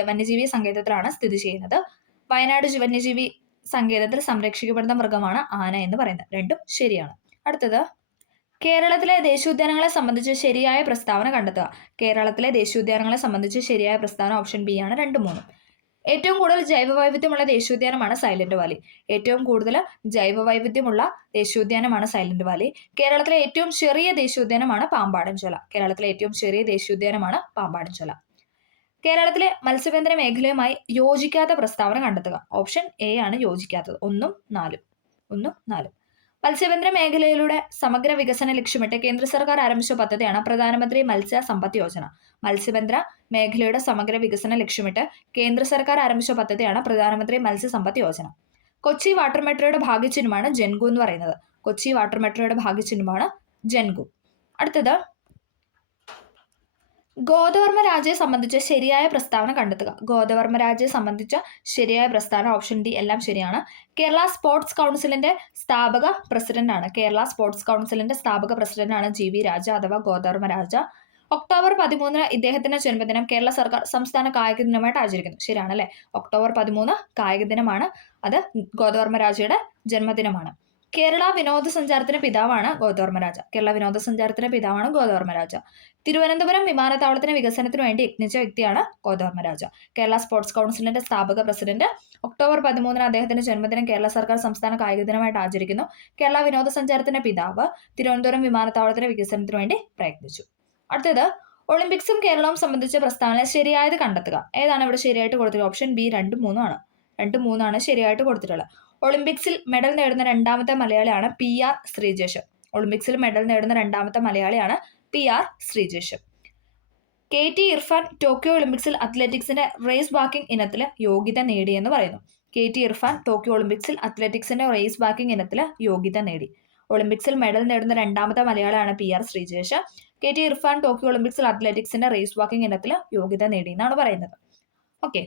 വന്യജീവി സങ്കേതത്തിലാണ് സ്ഥിതി ചെയ്യുന്നത്. വയനാട് വന്യജീവി സങ്കേതത്തിൽ സംരക്ഷിക്കപ്പെടുന്ന മൃഗമാണ് ആന എന്ന് പറയുന്നത്. രണ്ടും ശരിയാണ്. അടുത്തത്, കേരളത്തിലെ ദേശീയോദ്യാനങ്ങളെ സംബന്ധിച്ച് ശരിയായ പ്രസ്താവന കണ്ടെത്തുക. കേരളത്തിലെ ദേശീയോദ്യാനങ്ങളെ സംബന്ധിച്ച് ശരിയായ പ്രസ്താവന ഓപ്ഷൻ ബി ആണ് 2, 3. ഏറ്റവും കൂടുതൽ ജൈവവൈവിധ്യമുള്ള ദേശീയോദ്യാനമാണ് സൈലന്റ് വാലി. ഏറ്റവും കൂടുതൽ ജൈവവൈവിധ്യമുള്ള ദേശീയോദ്യാനമാണ് സൈലന്റ് വാലി. കേരളത്തിലെ ഏറ്റവും ചെറിയ ദേശീയോദ്യാനമാണ് പാമ്പാടുംചോല. കേരളത്തിലെ ഏറ്റവും ചെറിയ ദേശീയോദ്യാനമാണ് പാമ്പാടുംചോല. കേരളത്തിലെ മത്സ്യബന്ധന മേഖലയുമായി യോജിക്കാത്ത പ്രസ്താവന കണ്ടെത്തുക. ഓപ്ഷൻ എ ആണ് യോജിക്കാത്തത്. 1, 4. മത്സ്യബന്ധന മേഖലയിലൂടെ സമഗ്ര വികസനം ലക്ഷ്യമിട്ട് കേന്ദ്ര സർക്കാർ ആരംഭിച്ച പദ്ധതിയാണ് പ്രധാനമന്ത്രി മത്സ്യ സമ്പദ് യോജന. മത്സ്യബന്ധന മേഖലയുടെ സമഗ്ര വികസനം ലക്ഷ്യമിട്ട് കേന്ദ്ര സർക്കാർ ആരംഭിച്ച പദ്ധതിയാണ് പ്രധാനമന്ത്രി മത്സ്യ സമ്പദ് യോജന. കൊച്ചി വാട്ടർ മെട്രോയുടെ ഭാഗ്യചിഹ്നമാണ് ജൻഗു എന്ന് പറയുന്നത്. കൊച്ചി വാട്ടർ മെട്രോയുടെ ഭാഗ്യചിഹ്നമാണ് ജൻഗു. അടുത്തത്, ഗോദവർമ്മ രാജയെ സംബന്ധിച്ച ശരിയായ പ്രസ്താവന കണ്ടെത്തുക. ഗോദവർമ്മ രാജയെ സംബന്ധിച്ച ശരിയായ പ്രസ്താവന ഓപ്ഷൻ ഡി എല്ലാം ശരിയാണ്. കേരള സ്പോർട്സ് കൗൺസിലിന്റെ സ്ഥാപക പ്രസിഡന്റാണ്. കേരള സ്പോർട്സ് കൗൺസിലിന്റെ സ്ഥാപക പ്രസിഡന്റാണ് GV രാജ അഥവാ ഗോദവർമ്മ രാജ. ഒക്ടോബർ 13 ഇദ്ദേഹത്തിന്റെ ജന്മദിനം കേരള സർക്കാർ സംസ്ഥാന കായിക ദിനമായിട്ട് ആചരിക്കുന്നു. ശരിയാണ് അല്ലെ? ഒക്ടോബർ 13 കായിക ദിനമാണ്. അത് ഗോദവർമ്മ രാജയുടെ ജന്മദിനമാണ്. കേരള വിനോദസഞ്ചാരത്തിന്റെ പിതാവാണ് ഗോദവർമ്മ രാജ. കേരള വിനോദസഞ്ചാരത്തിന്റെ പിതാവാണ് ഗോദവർമ്മ രാജ. തിരുവനന്തപുരം വിമാനത്താവളത്തിന്റെ വികസനത്തിന് വേണ്ടി യത്നിച്ച വ്യക്തിയാണ് ഗോദവർമ്മ രാജ. കേരള സ്പോർട്സ് കൗൺസിലിന്റെ സ്ഥാപക പ്രസിഡന്റ്. ഒക്ടോബർ 13 അദ്ദേഹത്തിന്റെ ജന്മദിനം കേരള സർക്കാർ സംസ്ഥാന കായിക ദിനമായിട്ട് ആചരിക്കുന്നു. കേരള വിനോദസഞ്ചാരത്തിന്റെ പിതാവ്. തിരുവനന്തപുരം വിമാനത്താവളത്തിന്റെ വികസനത്തിന് വേണ്ടി പ്രയത്നിച്ചു. അടുത്തത്, ഒളിമ്പിക്സും കേരളവും സംബന്ധിച്ച പ്രസ്താവന ശരിയായത് കണ്ടെത്തുക. ഏതാണ് ഇവിടെ ശരിയായിട്ട് കൊടുത്തിട്ടുള്ളത്? ഓപ്ഷൻ ബി 2, 3 ആണ്. 2, 3 ആണ് ശരിയായിട്ട് കൊടുത്തിട്ടുള്ളത്. ഒളിമ്പിക്സിൽ മെഡൽ നേടുന്ന രണ്ടാമത്തെ മലയാളിയാണ് PR ശ്രീജേഷ്. ഒളിമ്പിക്സിൽ മെഡൽ നേടുന്ന രണ്ടാമത്തെ മലയാളിയാണ് PR Sreejesh. KT Irfan Tokyo ഒളിമ്പിക്സിൽ അത്ലറ്റിക്സിന്റെ റേസ് വാക്കിംഗ് ഇനത്തിൽ യോഗ്യത നേടിയെന്ന് പറയുന്നു. KT ഇർഫാൻ ടോക്കിയോ ഒളിമ്പിക്സിൽ അത്ലറ്റിക്സിന്റെ റേസ് വാക്കിംഗ് ഇനത്തിൽ യോഗ്യത നേടി. ഒളിമ്പിക്സിൽ മെഡൽ നേടുന്ന രണ്ടാമത്തെ മലയാളിയാണ് PR Sreejesh. KT Irfan Tokyo ഒളിമ്പിക്സിൽ അത്ലറ്റിക്സിന്റെ റേസ് വാക്കിംഗ് ഇനത്തിൽ യോഗ്യത നേടി എന്നാണ് പറയുന്നത്. ഓക്കെ,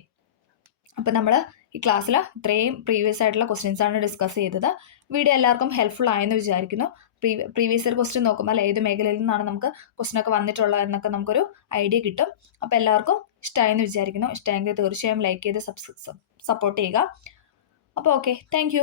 അപ്പം നമ്മൾ ഈ ക്ലാസ്സിൽ ഇത്രയും പ്രീവിയസ് ആയിട്ടുള്ള ക്വസ്റ്റ്യൻസ് ആണ് ഡിസ്കസ് ചെയ്തത്. വീഡിയോ എല്ലാവർക്കും ഹെൽപ്ഫുൾ ആയെന്ന് വിചാരിക്കുന്നു. പ്രീവിയസ് ഇയർ ക്വസ്റ്റ്യൻ നോക്കുമ്പോൾ ഏത് മേഖലയിൽ നിന്നാണ് നമുക്ക് ക്വസ്റ്റ്യൻ ഒക്കെ വന്നിട്ടുള്ളത് എന്നൊക്കെ നമുക്കൊരു ഐഡിയ കിട്ടും. അപ്പോൾ എല്ലാവർക്കും ഇഷ്ടമായെന്ന് വിചാരിക്കുന്നു. ഇഷ്ടമായെങ്കിൽ തീർച്ചയായും ലൈക്ക് ചെയ്ത് സപ്പോർട്ട് ചെയ്യുക. അപ്പോൾ ഓക്കെ, താങ്ക്